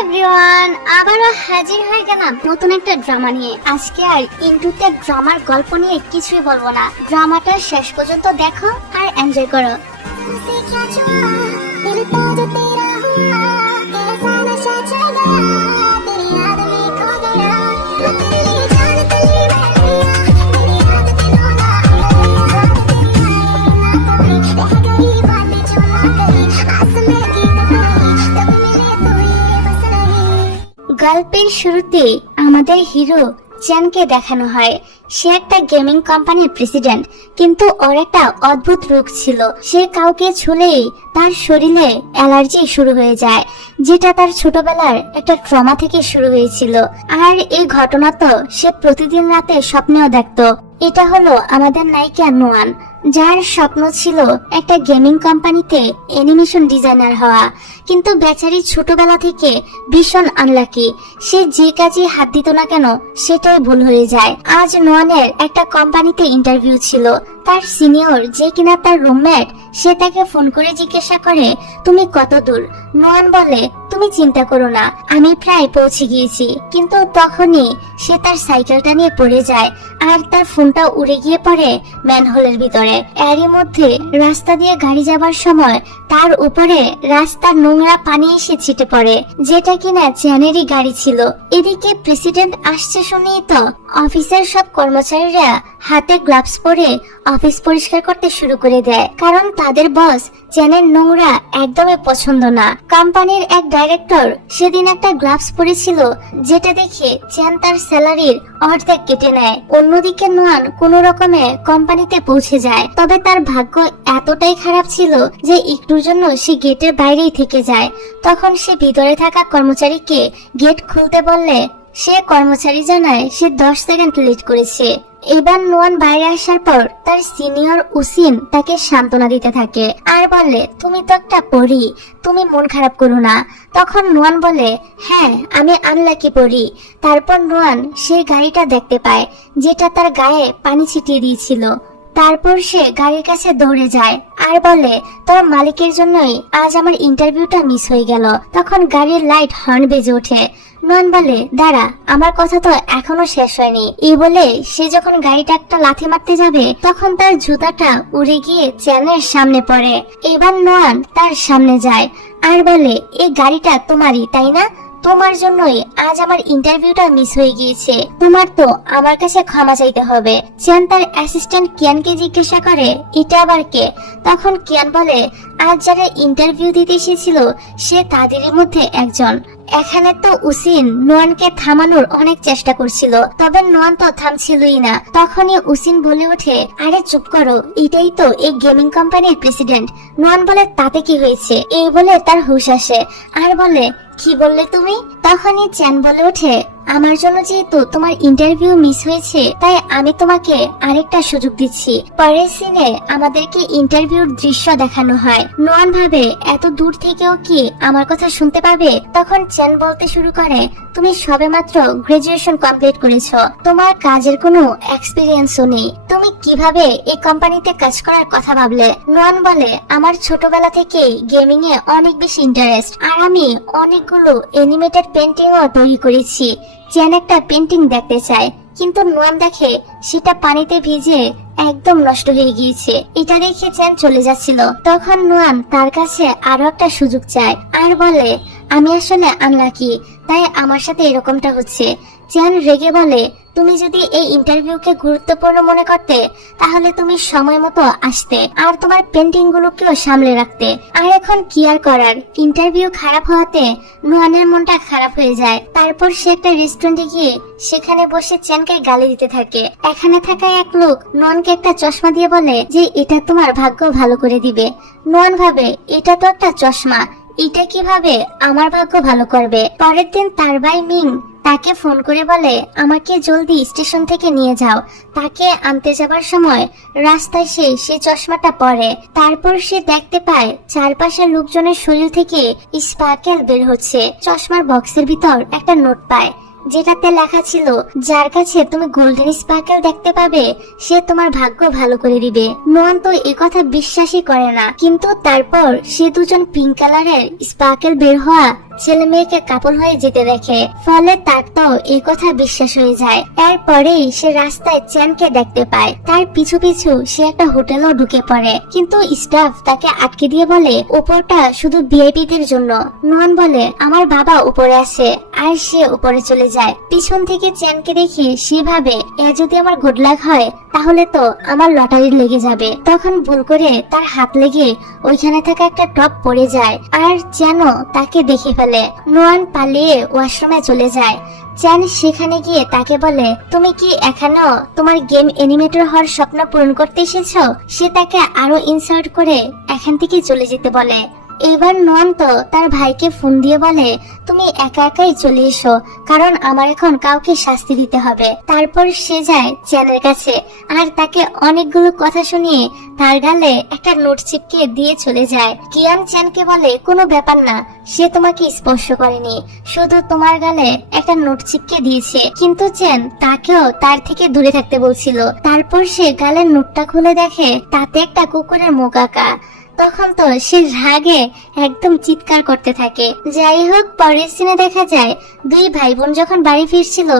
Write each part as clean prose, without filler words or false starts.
Everyone, আবারও হাজির হয়ে গেলাম নতুন একটা ড্রামা নিয়ে। আজকে আর ইন্টুতে ড্রামার গল্প নিয়ে কিছুই বলবো না, ড্রামাটা শেষ পর্যন্ত দেখো আর এনজয় করো। গল্পের শুরুতে আমাদের হিরো চ্যানকে দেখানো হয়। সে একটা গেমিং কোম্পানির প্রেসিডেন্ট, কিন্তু ওর একটা অদ্ভুত রোগ ছিল। সে কাউকে ছুঁলেই তার শরীরে অ্যালার্জি শুরু হয়ে যায়, যেটা তার ছোটবেলার একটা ট্রমা থেকে শুরু হয়েছিল। আর এই ঘটনা তো সে প্রতিদিন রাতে স্বপ্নেও দেখতো। এটা হলো আমাদের নায়িকা নোয়ান, যার স্বপ্ন ছিল একটা গেমিং কোম্পানিতে অ্যানিমেশন ডিজাইনার হওয়া। কিন্তু বেচারি ছোটবেলা থেকে ভীষণ আনলাকি। সে যে কাজে হাত দিত না কেন সেটাই ভুল হয়ে যায়। আজ নোয়ানের একটা কোম্পানিতে ইন্টারভিউ ছিল। তার সিনিয়র, যে কিনা তার রুমমেট, সে তাকে ফোন করে জিজ্ঞাসা করে, তুমি কত দূর? নোয়ান বলে, তুমি চিন্তা করো না, আমি প্রায় পৌঁছে গিয়েছি। কিন্তু তখনই সে তার সাইকেলটা নিয়ে পড়ে যায়, আর তার ফোনটা উড়ে গিয়ে পড়ে ম্যানহোলের ভিতরে। এরই মধ্যে রাস্তা দিয়ে গাড়ি যাবার সময় তার উপরে রাস্তার নোংরা পানি এসে ছিটে পড়ে, যেটা কিনা চ্যানেরই গাড়ি ছিল। এদিকে প্রেসিডেন্ট আসছে শুনেই তো অফিসের সব কর্মচারীরা হাতে গ্লাভস পরে অফিস পরিষ্কার করতে শুরু করে দেয়, কারণ তাদের বস চ্যানের নোংরা একদমই পছন্দ না। কোম্পানির এক ডাইরেক্টর সেদিন একটা গ্লাভস পরেছিল, যেটা দেখে চ্যান তার স্যালারির অর্ধেক কেটে নেয়। অন্যদিকে নোয়ান কোনো রকমে কোম্পানিতে পৌঁছে যায়, তবে তার ভাগ্য এতটাই খারাপ ছিল যে একটুর জন্য সে গেটের বাইরেই থেকে যায়। তখন সে ভিতরে থাকা কর্মচারীকে গেট খুলতে বললে সে কর্মচারী জানায় সে 10 সেকেন্ড লেট করেছে। এবার নোয়ান বাইরে আসার পর তার সিনিয়র উসিন তাকে সান্ত্বনা দিতে থাকে আর বলে, তুমি তো একটা পরী, তুমি মন খারাপ করো না। তখন নোয়ান বলে, হ্যাঁ আমি আনলাকি পরী। তারপর নোয়ান সেই গাড়িটা দেখতে পায়, যেটা তার গায়ে পানি ছিটিয়ে দিয়েছিল। তারপর সে গাড়ির কাছে দৌড়ে যায় আর বলে, তোর মালিকের জন্যই আজ আমার ইন্টারভিউটা মিস হয়ে গেল। তখন গাড়ির লাইট হর্ন বেজে ওঠে। নোয়ান বলে, দাঁড়া, আমার কথা তো এখনো শেষ হয়নি। এই বলে সে যখন গাড়িটা একটা লাথি মারতে যাবে, তখন তার জুতাটা উড়ে গিয়ে চ্যানের সামনে পড়ে। এবার নোয়ান তার সামনে যায় আর বলে, এই গাড়িটা তোমারই তাই না? তোমার জন্যই আজ আমার ইন্টারভিউটা মিস হয়ে গিয়েছে। তোমার তো আমার কাছে ক্ষমা চাইতে হবে। চ্যান তার অ্যাসিস্ট্যান্ট কিয়ানকে জিজ্ঞাসা করে, এটা আবার কে? তখন কিয়ান বলে, আজ যারা ইন্টারভিউ দিতে এসেছিল সে তাদেরই মধ্যে একজন। এখানে তো উসিন নোয়ানকে থামানোর অনেক চেষ্টা করছিল, তবে নোয়ান তো থামছিলই না। তখনই উসিন বলে ওঠে, আরে চুপ করো, এটাই তো এই গেমিং কোম্পানির প্রেসিডেন্ট। নোয়ান বলে, তাতে কি হয়েছে? এই বলে তার হুঁশ আসে আর বলে, কি বললে তুমি? তখনই চ্যান বলে ওঠে, আমার জন্য যেহেতু তোমার ইন্টারভিউ মিস হয়েছে, তাই আমি তোমাকে আরেকটা সুযোগ দিচ্ছি। পরের সিনে আমাদেরকে ইন্টারভিউর দৃশ্য দেখানো হয়। নোয়ান ভাবে, এত দূর থেকেও কি আমার কথা শুনতে পাবে? তখন চ্যান বলতে শুরু করে, তুমি সবেমাত্র গ্রাজুয়েশন কমপ্লিট করেছো, তোমার কাজের কোনো এক্সপিরিয়েন্সও নেই, তুমি কিভাবে এই কোম্পানিতে কাজ করার কথা ভাবলে? নোয়ান বলে, আমার ছোটবেলা থেকে গেমিং এ অনেক বেশি ইন্টারেস্ট, আর আমি অনেকগুলো অ্যানিমেটেড পেন্টিংও তৈরি করেছি। চ্যান একটা পেন্টিং দেখতে চায়, কিন্তু নোয়ান দেখে সেটা পানিতে ভিজে একদম নষ্ট হয়ে গিয়েছে। এটা দেখে চ্যান চলে যাচ্ছিল। তখন নোয়ান তার কাছে আরো একটা সুযোগ চায় আর বলে, আমি আসলে আনলাকি, তাই আমার সাথে এরকমটা হচ্ছে। চ্যান রেগে বলে, তুমি যদি এই ইন্টারভিউকে গুরুত্বপূর্ণ মনে করতে, তাহলে তুমি সময় মতো আসতে আর তোমার পেন্টিং গুলোকেও সামলে রাখতে। আর এখন কি আর করার, ইন্টারভিউ খারাপ হওয়াতে নোয়ানের মনটা খারাপ হয়ে যায়। তারপর সে একটা রেস্টুরেন্টে গিয়ে সেখানে বসে চ্যানকে গালি দিতে থাকে। এখানে থাকা এক লোক নোয়ানকে একটা চশমা দিয়ে বলে যে এটা তোমার ভাগ্য ভালো করে দিবে। নোয়ান ভাবে, এটা তো একটা চশমা, এটা কিভাবে আমার ভাগ্য ভালো করবে? পরের দিন তার ভাই মিং তাকে ফোন করে বলে, আমাকে জলদি স্টেশন থেকে নিয়ে যাও। তাকে আনতে যাবার সময় রাস্তায় সে চশমাটা পরে। তারপর সে দেখতে পায় চারপাশের লোকজনের শরীর থেকে স্পার্কেল বের হচ্ছে। চশমার বক্সের ভিতর একটা নোট পায়, যেটাতে লেখা ছিল, যার কাছে তুমি গোল্ডেন স্পার্কেল দেখতে পাবে সে তোমার ভাগ্য ভালো করে দিবে। নোয়ান তো একথা বিশ্বাসই করে না, কিন্তু তারপর সে দুজন পিঙ্ক কালারের স্পার্কেল বের হওয়া ছেলে মেয়েকে কাপল হয়ে যেতে দেখে। ফলে তার তো এই কথা বিশ্বাস হয়ে যায়। এরপরেই সে রাস্তায় চ্যানকে দেখতে পায়। তার পিছু পিছু সে একটা হোটেলও ঢুকে পড়ে, কিন্তু স্টাফ তাকে আটকে দিয়ে বলে উপরটা শুধু ভিআইপিদের জন্য। নোয়ান বলে আমার বাবা উপরে আছে, আর সে উপরে চলে যায়। পিছন থেকে চ্যানকে দেখে সে ভাবে এ যদি আমার গুড লাক হয় তাহলে তো আমার লটারি লেগে যাবে। তখন ভুল করে তার হাত লেগে ওইখানে থাকা একটা টপ পড়ে যায়, আর চ্যান তাকে দেখে ফেলে। নোয়ান পালিয়ে ওয়াশরুমে চলে যায়। চ্যান সেখানে গিয়ে তাকে বলে তুমি কি এখনো তোমার গেম অ্যানিমেটর হওয়ার স্বপ্ন পূরণ করতে এসেছো? সে তাকে আরো ইনসাল্ট করে এখান থেকে চলে যেতে বলে। এবার নোয়ান তো তার ভাইকে ফোন দিয়ে বলে তুমি একা একাই চলে এসো, কারণ আমার এখন কাউকে শাস্তি দিতে হবে। তারপর সে যায় চ্যানের কাছে আর তাকে অনেকগুলো কথা শুনিয়ে তার গালে একটা নোট চিপকে দিয়ে চলে যায়। কিয়ান চ্যানকে বলে কোনো ব্যাপার না, সে তোমাকে স্পর্শ করেনি, শুধু তোমার গালে একটা নোট চিপকে দিয়েছে। কিন্তু চ্যান তাকেও তার থেকে দূরে থাকতে বলছিল। তারপর সে গালের নোটটা খুলে দেখে তাতে একটা কুকুরের মুখ আঁকা। তখন তো সে রাগে একদম চিৎকার করতে থাকে। যাই হোক, পরের সিনে দেখা যায় দুই ভাই বোন যখন বাড়ি ফিরছিল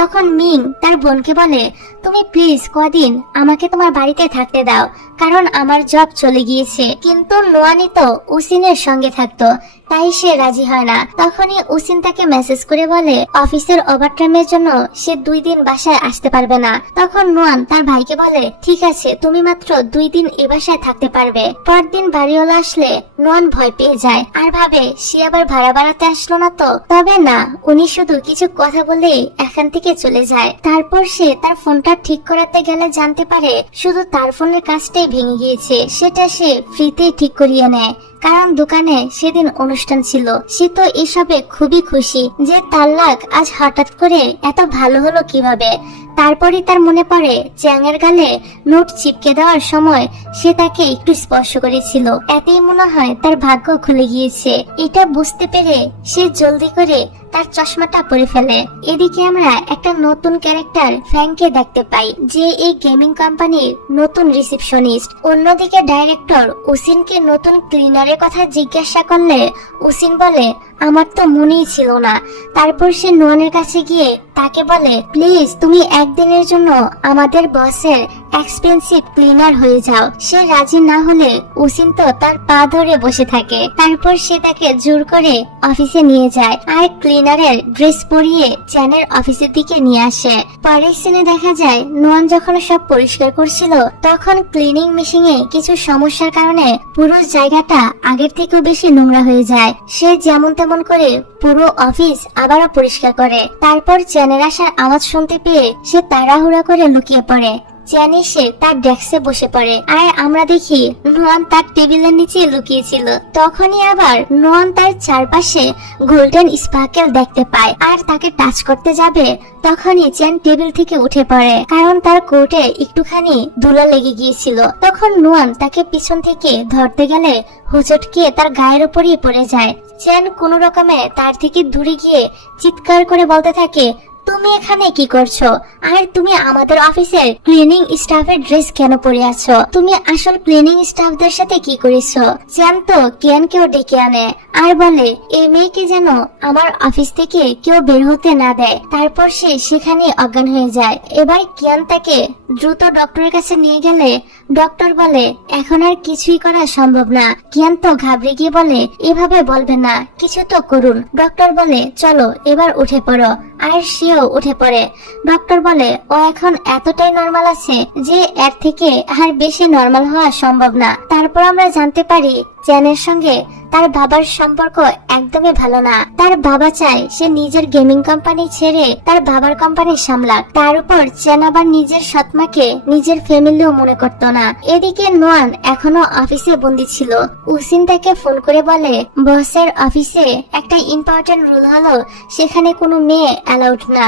তখন মিং তার বোনকে বলে তুমি প্লিজ কদিন আমাকে তোমার বাড়িতে থাকতে দাও, কারণ আমার জব চলে গিয়েছে। কিন্তু নোয়ানি তো উসিনের সঙ্গে থাকতো, তাই সে রাজি হয় না। তখনই উসিন তাকে মেসেজ করে বলে অফিসের ওভারটাইমের জন্য সে 2 দিন বাসায় আসতে পারবে না। তখন নোয়ান তার ভাইকে বলে ঠিক আছে, তুমি মাত্র 2 দিন এ বাসায় থাকতে পারবে। পরদিন বাড়িওয়ালা আসলে নোয়ান ভয় পেয়ে যায় আর ভাবে সে আবার ভাড়া বাড়াতে আসলো না তো। তবে না, উনি শুধু কিছু কথা বলেই এখান থেকে চলে যায়। তারপর সে তার ফোনটা ঠিক করাতে গেলে জানতে পারে শুধু তার ফোনের কাজটাই ভেঙে গিয়েছে। সেটা সে ফ্রিতেই ঠিক করিয়ে নেয়, কারণ দোকানে সেদিন অনুষ্ঠান ছিল। সে তো এসবে খুবই খুশি যে তার লাক আজ হঠাৎ করে এত ভালো হলো কিভাবে। তারপরে তার মনে পড়ে চ্যাংয়ের গালে নোট চিপকে দেওয়ার সময় সে তাকে একটু স্পর্শ করেছিল, এতেই মনে হয় তার ভাগ্য খুলে গিয়েছে। এটা বুঝতে পেরে সে জলদি করে তার চশমাটা পরে ফেলে। এদিকে আমরা একটা নতুন ক্যারেক্টার ফ্র্যাঙ্ককে দেখতে পাই, যে এই গেমিং কোম্পানির নতুন রিসেপশনিস্ট। অন্যদিকে ডাইরেক্টর উসিনকে নতুন ক্লিনারের কথা জিজ্ঞাসা করলে উসিন বলে আমার তো মনেই ছিল না। তারপর সে নোয়ানের কাছে গিয়ে তাকে বলে প্লিজ তুমি একদিনের জন্য আমাদের বসের এক্সপেন্সিভ ক্লিনার হয়ে যাও। সে রাজি না হলে উসিন তো তার পা ধরে বসে থাকে। তারপর সে তাকে জোর করে অফিসে নিয়ে যায় আর ক্লিনারের ড্রেস পরিয়ে চ্যানের অফিসের দিকে নিয়ে আসে। পরের সিনে দেখা যায় নোয়ান যখন সব পরিষ্কার করছিল তখন ক্লিনিং মেশিনে কিছু সমস্যার কারণে পুরো জায়গাটা আগের থেকেও বেশি নোংরা হয়ে যায়। সে যেমন তেমন করে পুরো অফিস আবারও পরিষ্কার করে। তারপর চ্যানের আসার আওয়াজ শুনতে পেয়ে সে তাড়াহুড়া করে লুকিয়ে পড়ে। চ্যান এসে তার ডেস্কে বসে পড়ে আর আমরা দেখি নোয়ান তার টেবিলের নিচে লুকিয়েছিল। তখনই আবার নোয়ান তার চারপাশে গোল্ডেন স্পার্কেল দেখতে পায় আর তাকে টাচ করতে যাবে তখনই চ্যান টেবিল থেকে উঠে পড়ে, কারণ তার কোটে একটুখানি ধুলা লেগে গিয়েছিল। তখন নোয়ান তাকে পিছন থেকে ধরতে গেলে হুচটকে তার গায়ের উপরই পড়ে যায়। চ্যান কোনো রকমে তার থেকে দূরে গিয়ে চিৎকার করে বলতে থাকে তুমি এখানে কি করছো? আর তুমি আমাদের অফিসের ক্লিনিং স্টাফের ড্রেস কেন পরে আছো? তুমি আসল ক্লিনিং স্টাফদের সাথে কি করেছো? চ্যান তো কিয়ানকেও ডেকে আনে আর বলে এই মেয়েকে যেন আমার অফিস থেকে কেউ বের হতে না দেয়। তারপর সে সেখানে অজ্ঞান হয়ে যায়। এবার কিয়ান তাকে দ্রুত ডক্টরের কাছে নিয়ে গেলে ডক্টর বলে এখন আর কিছুই করা সম্ভব না। কিয়ান তো ঘাবড়ে গিয়ে বলে এভাবে বলবে না, কিছু তো করুন। ডক্টর বলে চলো এবার উঠে পড়ো, আর সেও উঠে পড়ে। ডক্টর বলে ও এখন এতটাই নরমাল আছে যে এর থেকে আর বেশি নরমাল হওয়া সম্ভব না। তারপর আমরা জানতে পারি চ্যানের সঙ্গে তার বাবার সম্পর্ক একদমই ভালো না। তার বাবা চায় সে নিজের গেমিং কোম্পানি ছেড়ে তার বাবার কোম্পানি সামলাক। তার উপর চ্যান আবার নিজের সৎমাকে নিজের ফ্যামিলিও মনে করত না। এদিকে নোয়ান এখনো অফিসে বন্দী ছিল। উসিন তাকে ফোন করে বলে বসের অফিসে একটা ইম্পর্টেন্ট রুল হলো সেখানে কোনো মেয়ে অ্যালাউড না।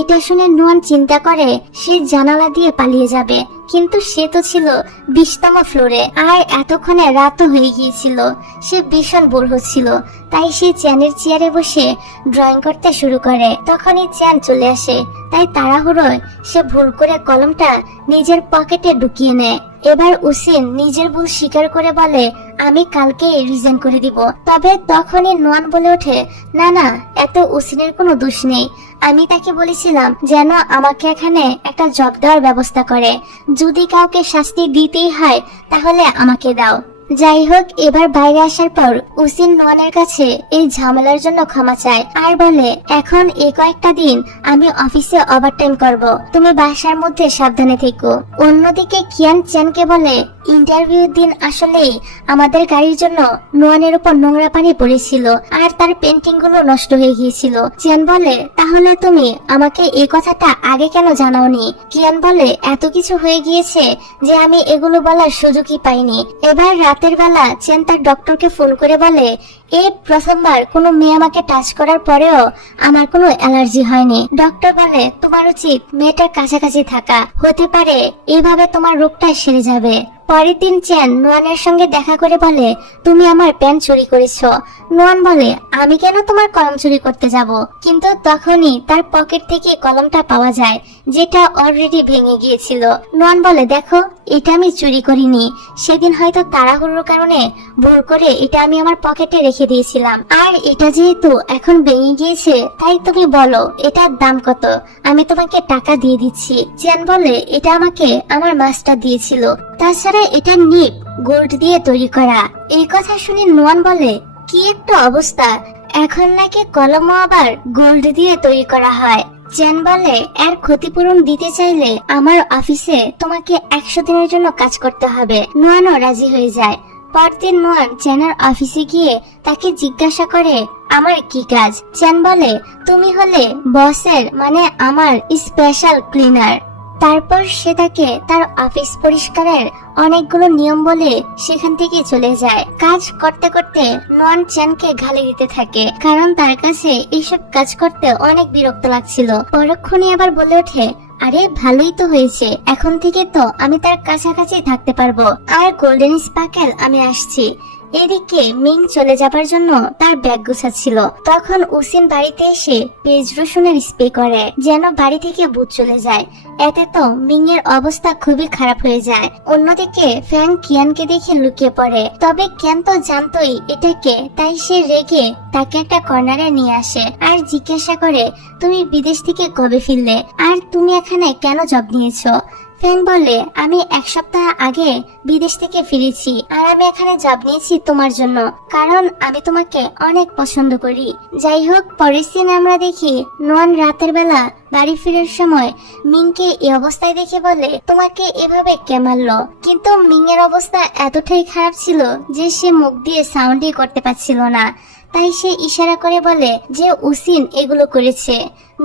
এটা শুনে নোয়ান চিন্তা করে সে জানালা দিয়ে পালিয়ে যাবে, কিন্তু সে তো ছিল 20তম ফ্লোরে আর এতক্ষণে রাতও হয়ে গিয়েছিল। সে ভীষণ বোর হচ্ছিল, তাই সে চ্যানের চেয়ারে বসে ড্রয়িং করতে শুরু করে। তখনই চ্যান চলে আসে, তাই তাড়াহুড়োয় সে ভুল করে কলমটা নিজের পকেটে ঢুকিয়ে নেয়। এবার উসিন নিজের ভুল স্বীকার করে বলে আমি কালকে রিজাইন করে দিব। তবে তখনই নোয়ান বলে ওঠে না না, এত উসিনের কোনো দোষ নেই। আমি তাকে বলেছিলাম যেন আমাকে এখানে একটা জব দেওয়ার ব্যবস্থা করে। যদি কাউকে শাস্তি দিতেই হয় তাহলে আমাকে দাও। যাই হোক, এবার বাইরে আসার পর উসিন নোয়ানের কাছে এই ঝামেলার জন্য ক্ষমা চায় আর বলে এখন এই কয়েকটা দিন আমি অফিসে ওভারটাইম করব, তুমি বাসার মধ্যে সাবধানে থেকো। অন্যদিকে কিয়ান চ্যানকে বলে ইন্টারভিউর দিন আসলেই আমাদের গাড়ির জন্য নোয়ানের উপর নোংরা পানি পড়েছিল আর তার পেন্টিং গুলো নষ্ট হয়ে গিয়েছিল। চ্যান বলে তাহলে তুমি আমাকে এই কথাটা আগে কেন জানাওনি? কিয়ান বলে এত কিছু হয়ে গিয়েছে যে আমি এগুলো বলার সুযোগই পাইনি। এবার রাতের বেলা চ্যান তার ডক্টরকে ফোন করে বলে এই প্রথমবার কোনো মেয়ে আমাকে টাচ করার পরেও আমার কোনো অ্যালার্জি হয়নি। ডক্টর বলে তোমার উচিত মেয়েটার কাছাকাছি থাকা, হতে পারে এইভাবে তোমার রোগটা সেরে যাবে। পরের দিন চ্যান নোয়ানের সঙ্গে দেখা করে বলে তুমি আমার পেন চুরি করেছো। নোয়ান বলে আমি কেন তোমার কলম চুরি করতে যাব? কিন্তু তখনই তার পকেট থেকে কলমটা পাওয়া যায় যেটা অলরেডি ভেঙে গিয়েছিল। নোয়ান বলে দেখো, এটা আমি চুরি করিনি, সেদিন হয়তো তাড়াহুড়োর কারণে ভুল করে এটা আমি আমার পকেটে রেখে দিয়েছিলাম। আর এটা যেহেতু এখন ভেঙে গিয়েছে তাই তুমি বলো এটার দাম কত, আমি তোমাকে টাকা দিয়ে দিচ্ছি। চ্যান বলে এটা আমাকে আমার মাস্টার দিয়েছিল, তাছাড়া এটা নিপ গোল্ড দিয়ে তৈরি করা। এই কথা শুনে নোয়ান বলে কি একটা অবস্থা, এখন নাকি কলমও আবার গোল্ড দিয়ে তৈরি করা হয়। চ্যান বলে এর ক্ষতিপূরণ দিতে চাইলে আমার অফিসে তোমাকে 100 দিনের জন্য কাজ করতে হবে। নোয়ানও রাজি হয়ে যায়। পরদিন নোয়ান চ্যানের অফিসে গিয়ে তাকে জিজ্ঞাসা করে আমার কি কাজ? চ্যান বলে তুমি হলে বসের মানে আমার স্পেশাল ক্লিনার। তারপর সে তাকে তার অফিস পরিষ্কারের অনেকগুলো নিয়ম বলে সেখান থেকে চলে যায়। কাজ করতে করতে নোয়ান চ্যানকে গালি দিতে থাকে কারণ তার কাছে এইসব কাজ করতে অনেক বিরক্ত লাগছিল। পরক্ষণে আবার বলে ওঠে আরে ভালোই তো হয়েছে, এখন থেকে তো আমি তার কাছাকাছি থাকতে পারবো। আর গোল্ডেন স্পার্কেল আমি আসছি। এদিকে মিং চলে যাবার জন্য তার ব্যাগ গুছাচ্ছিল, তখন উসিন বাড়িতে এসে পেঁয়াজ রসুনের স্প্রে করে যেন বাড়ি থেকে ভূত চলে যায়। এতে তো মিং এর অবস্থা খুবই খারাপ হয়ে যায়। অন্যদিকে ফ্যাং কিয়ানকে দেখে লুকিয়ে পড়ে, তবে কিয়ান তো জানতোই এটাকে, তাই সে রেগে তাকে একটা কর্নারে নিয়ে আসে আর জিজ্ঞাসা করে তুমি বিদেশ থেকে কবে ফিরলে আর তুমি এখানে কেন জব নিয়েছো? ফ্যাং বলে আমি 1 সপ্তাহ আগে বিদেশ থেকে ফিরেছি আর আমি এখানে জব নিয়েছি তোমার জন্য, কারণ আমি তোমাকে অনেক পছন্দ করি। যাই হোক, পরের দিন আমরা দেখি নোয়ান রাতের বেলা বাড়ি ফেরার সময় মিংকে এই অবস্থায় দেখে বলে তোমাকে এভাবে কে মারলো? কিন্তু মিং এর অবস্থা এতটাই খারাপ ছিল যে সে মুখ দিয়ে সাউন্ডই করতে পারছিল না, তাই সে ইশারা করে বলে যে উসিন এগুলো করেছে।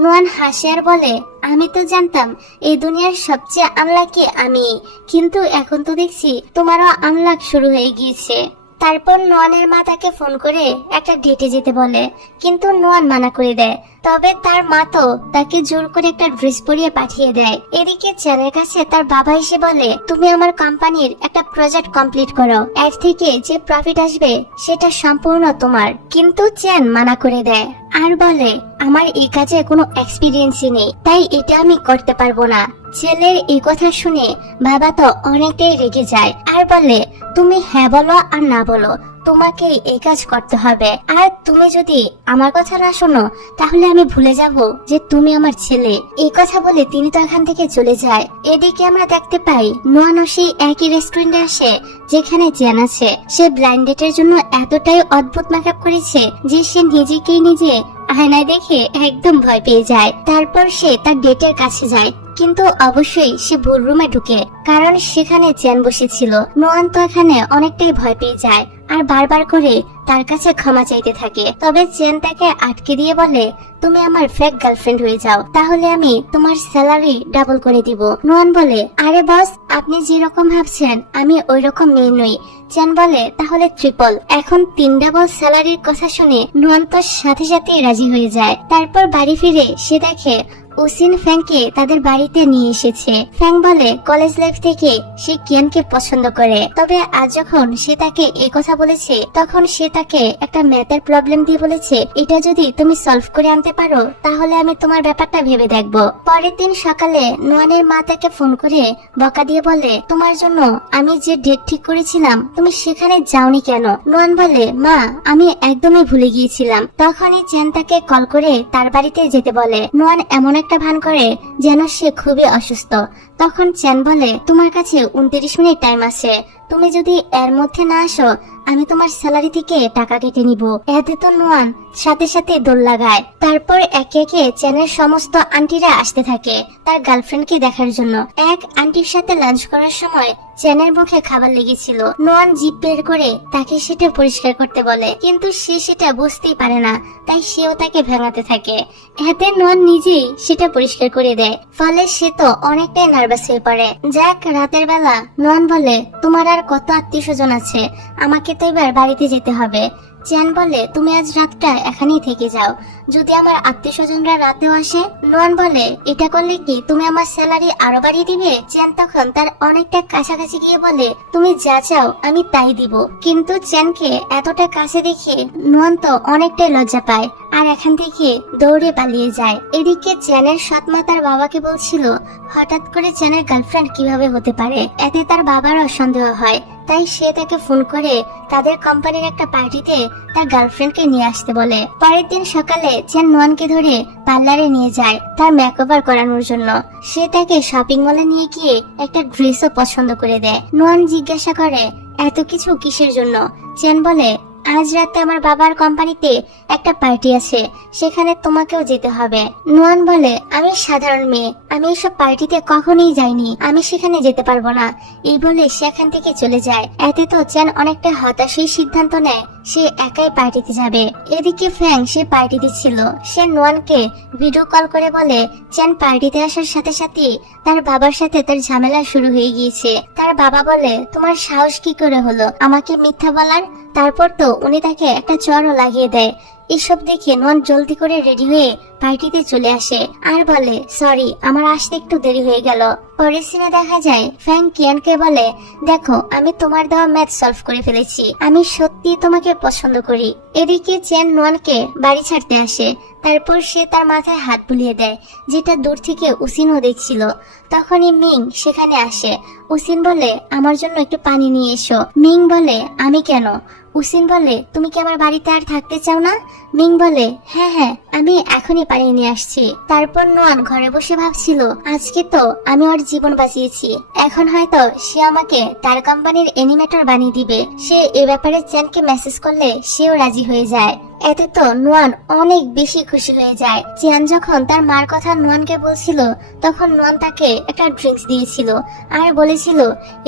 নোয়ান হাসে আর বলে আমি তো জানতাম এই দুনিয়ার সবচেয়ে আনলাকি আমি, কিন্তু এখন তো দেখছি তোমারও আনলাক শুরু হয়ে গিয়েছে। তারপর নোয়ানের মা তাকে ফোন করে একটা ডেটে যেতে বলে, কিন্তু নোয়ান মানা করে দেয়। তবে তার মা তো তাকে জোর করে একটা ড্রেস পরিয়ে পাঠিয়ে দেয়। এদিকে চ্যানের কাছে তার বাবা এসে বলে তুমি আমার কোম্পানির একটা প্রজেক্ট কমপ্লিট করো, এর থেকে যে প্রফিট আসবে সেটা সম্পূর্ণ তোমার। কিন্তু চ্যান মানা করে দেয় আর বলে আমার এই কাজে কোনো এক্সপিরিয়েন্সই নেই, তাই এটা আমি করতে পারবো না। ছেলের এই কথা শুনে বাবা তো অনেকটাই রেগে যায় আর বলে তুমি হ্যাঁ বলো আর না বলো, তোমাকে এই কাজ করতে হবে। আর তুমি যদি আমার কথা না শোনো তাহলে আমি ভুলে যাব যে তুমি আমার ছেলে। এই কথা বলে তিনি তো এখান থেকে চলে যায়। এদিকে আমরা দেখতে পাই নোয়ানো সেই একই রেস্টুরেন্টে আসে যেখানে চ্যান আছে। সে ব্লাইন্ড ডেটের জন্য এতটাই অদ্ভুত মেকআপ করেছে যে সে নিজেকেই নিজে আয়নায় দেখে একদম ভয় পেয়ে যায়। তারপর সে তার ডেটের কাছে যায়, কিন্তু অবশ্যই সে ভুল রুমে ঢুকে কারণ সেখানে চ্যান বসেছিল। নোয়ান তো এখানে অনেকটাই ভয় পেয়ে যায় আর বারবার করে তার কাছে ক্ষমা চাইতে থাকে। তবে চ্যান তাকে আটকে দিয়ে বলে তুমি আমার ফেক গার্লফ্রেন্ড হয়ে যাও, তাহলে আমি তোমার স্যালারি ডাবল করে দিব। নোয়ান বলে আরে বস, আপনি যেরকম ভাবছেন আমি ওই রকম মেয়ে নই। চ্যান বলে তাহলে ট্রিপল। এখন 3 ডাবল স্যালারির কথা শুনে নোয়ান তো সাথে সাথে রাজি হয়ে যায়। তারপর বাড়ি ফিরে সে দেখে উসিন ফ্যাংকে তাদের বাড়িতে নিয়ে এসেছে। ফ্যাং বলে কলেজ লাইফ থেকে সে কিয়ানকে পছন্দ করে, তবে আজ যখন সে তাকে এই কথা বলেছে তখন সে তাকে একটা ম্যাথের প্রবলেম দিয়ে বলেছে, এটা যদি তুমি সলভ করে আনতে পারো তাহলে আমি তোমার ব্যাপারটা ভেবে দেখবো। পরের দিন সকালে নোয়ানের মা তাকে ফোন করে বকা দিয়ে বলে, তোমার জন্য আমি যে ডেট ঠিক করেছিলাম তুমি সেখানে যাওনি কেন? নোয়ান বলে, মা আমি একদমই ভুলে গিয়েছিলাম। তখনই চেন তাকে কল করে তার বাড়িতে যেতে বলে। নোয়ান এমন একটা ভান করে যেন সে খুবই অসুস্থ। তখন চেন বলে, তোমার কাছে 29 মিনিট টাইম আছে, তুমি যদি এর মধ্যে না আসো আমি তোমার স্যালারি থেকে টাকা কেটে নিব। এতে তো নোয়ান সাথে সাথে দোল লাগায়। তারপর একে একে চেনের সমস্ত আন্টিরা আসতে থাকে তার গার্লফ্রেন্ডকে দেখার জন্য। এক আন্টির সাথে লাঞ্চ করার সময় চেনের মুখে খাবার লেগেছিল। নোয়ান জিভ বের করে তাকে সেটা পরিষ্কার করতে বলে, কিন্তু সে সেটা বুঝতেই পারে না, তাই সেও তাকে ভেঙাতে থাকে। এতে নোয়ান নিজেই সেটা পরিষ্কার করে দেয়, ফলে সে তো অনেকটাই নার্ভাস হয়ে পড়ে। যাক, রাতের বেলা নোয়ান বলে, তোমার আর কত আত্মীয় স্বজন আছে, আমাকে তো এবার বাড়িতে যেতে হবে। চেন বলে, তুমি আজ রাতটা এখানেই থেকে যাও, যদি আমার আত্মীয় স্বজনরা রাতেও আসে। নোয়ান বলে, এটা করলে কি তুমি আমার স্যালারি আরো বাড়িয়ে দিবে? চেন তখন তার অনেকটা কাছাকাছি গিয়ে বলে, তুমি যা চাও আমি তাই দিব। কিন্তু চেনকে এতটা কাছে দেখে নোয়ান তো অনেকটাই লজ্জা পায় আর এখান থেকে দৌড়ে পালিয়ে যায়। এদিকে চেনের সৎমা তার বাবাকে বলছিল হঠাৎ করে চেনের গার্লফ্রেন্ড কিভাবে হতে পারে। এতে তার বাবারও সন্দেহ হয়, তাই সে তাকে ফোন করে তাদের কোম্পানির একটা পার্টিতে তার গার্লফ্রেন্ডকে নিয়ে আসতে বলে। পরের দিন সকালে চেন নোয়ানকে ধরে পার্লারে নিয়ে যায় তার মেকওভার করানোর জন্য। সে তাকে শপিং মলে নিয়ে গিয়ে একটা ড্রেসও পছন্দ করে দেয়। নোয়ান জিজ্ঞাসা করে, এত কিছু কিসের জন্য? চেন বলে, আজ রাতে আমার বাবার কোম্পানিতে একটা পার্টি আছে, সেখানে তোমাকেও যেতে হবে। নোয়ান বলে, আমি সাধারণ মেয়ে, আমি এসব পার্টিতে কখনোই যাইনি, আমি সেখানে যেতে পারবো না। এই বলে সেখান থেকে চলে যায়। এতে তো চেন অনেকটা হতাশই সিদ্ধান্ত নেয় সে একাই পার্টিতে যাবে। এদিকে ফ্যাং সে পার্টিতে ছিল। সে নোয়ানকে ভিডিও কল করে বলে, চেন পার্টিতে আসার সাথে সাথে তার বাবার সাথে তার ঝামেলা শুরু হয়ে গিয়েছে। তার বাবা বলে, তোমার সাহস কি করে হলো আমাকে মিথ্যা বলার? তারপর তো উনি তাকে একটা চড়ও লাগিয়ে দেয়। এসব দেখে নোয়ান জলদি করে রেডি হয়ে পার্টিতে চলে আসে আর বলে, সরি আমার আসতে একটু দেরি হয়ে গেল। পরের সিনে দেখা যায় ফ্যাং কিয়ানকে বলে, দেখো আমি তোমার দেওয়া ম্যাথ সলভ করে ফেলেছি, আমি সত্যি তোমাকে পছন্দ করি। এদিকে চেন নোয়ানকে বাড়ি ছাড়তে আসে। তারপর সে তার মাথায় হাত বুলিয়ে দেয়, যেটা দূর থেকে উসিনও দেখছিল। তখনই মিং সেখানে আসে। উসিন বলে, আমার জন্য একটু পানি নিয়ে এসো। মিং বলে, আমি কেন? উসিন বলে, তুমি কি আমার বাড়িতে আর থাকতে চাও না? মিং বলে, হ্যাঁ হ্যাঁ আমি এখনই পানি নিয়ে আসছি। তারপর নোয়ান ঘরে বসে ভাবছিল, আজকে তো আমি ওর জীবন বাঁচিয়েছি, এখন হয়তো সে আমাকে তার কোম্পানির অ্যানিমেটর বানিয়ে দিবে। সে এ ব্যাপারে চেনকে মেসেজ করলে সেও রাজি হয়ে যায়। এতে তো নোয়ান অনেক বেশি খুশি হয়ে যায়। চিয়ান যখন তার মার কথা নোয়ানকে বলছিল তখন নোয়ান তাকে একটা ড্রিঙ্কস দিয়েছিল আর বলেছিল,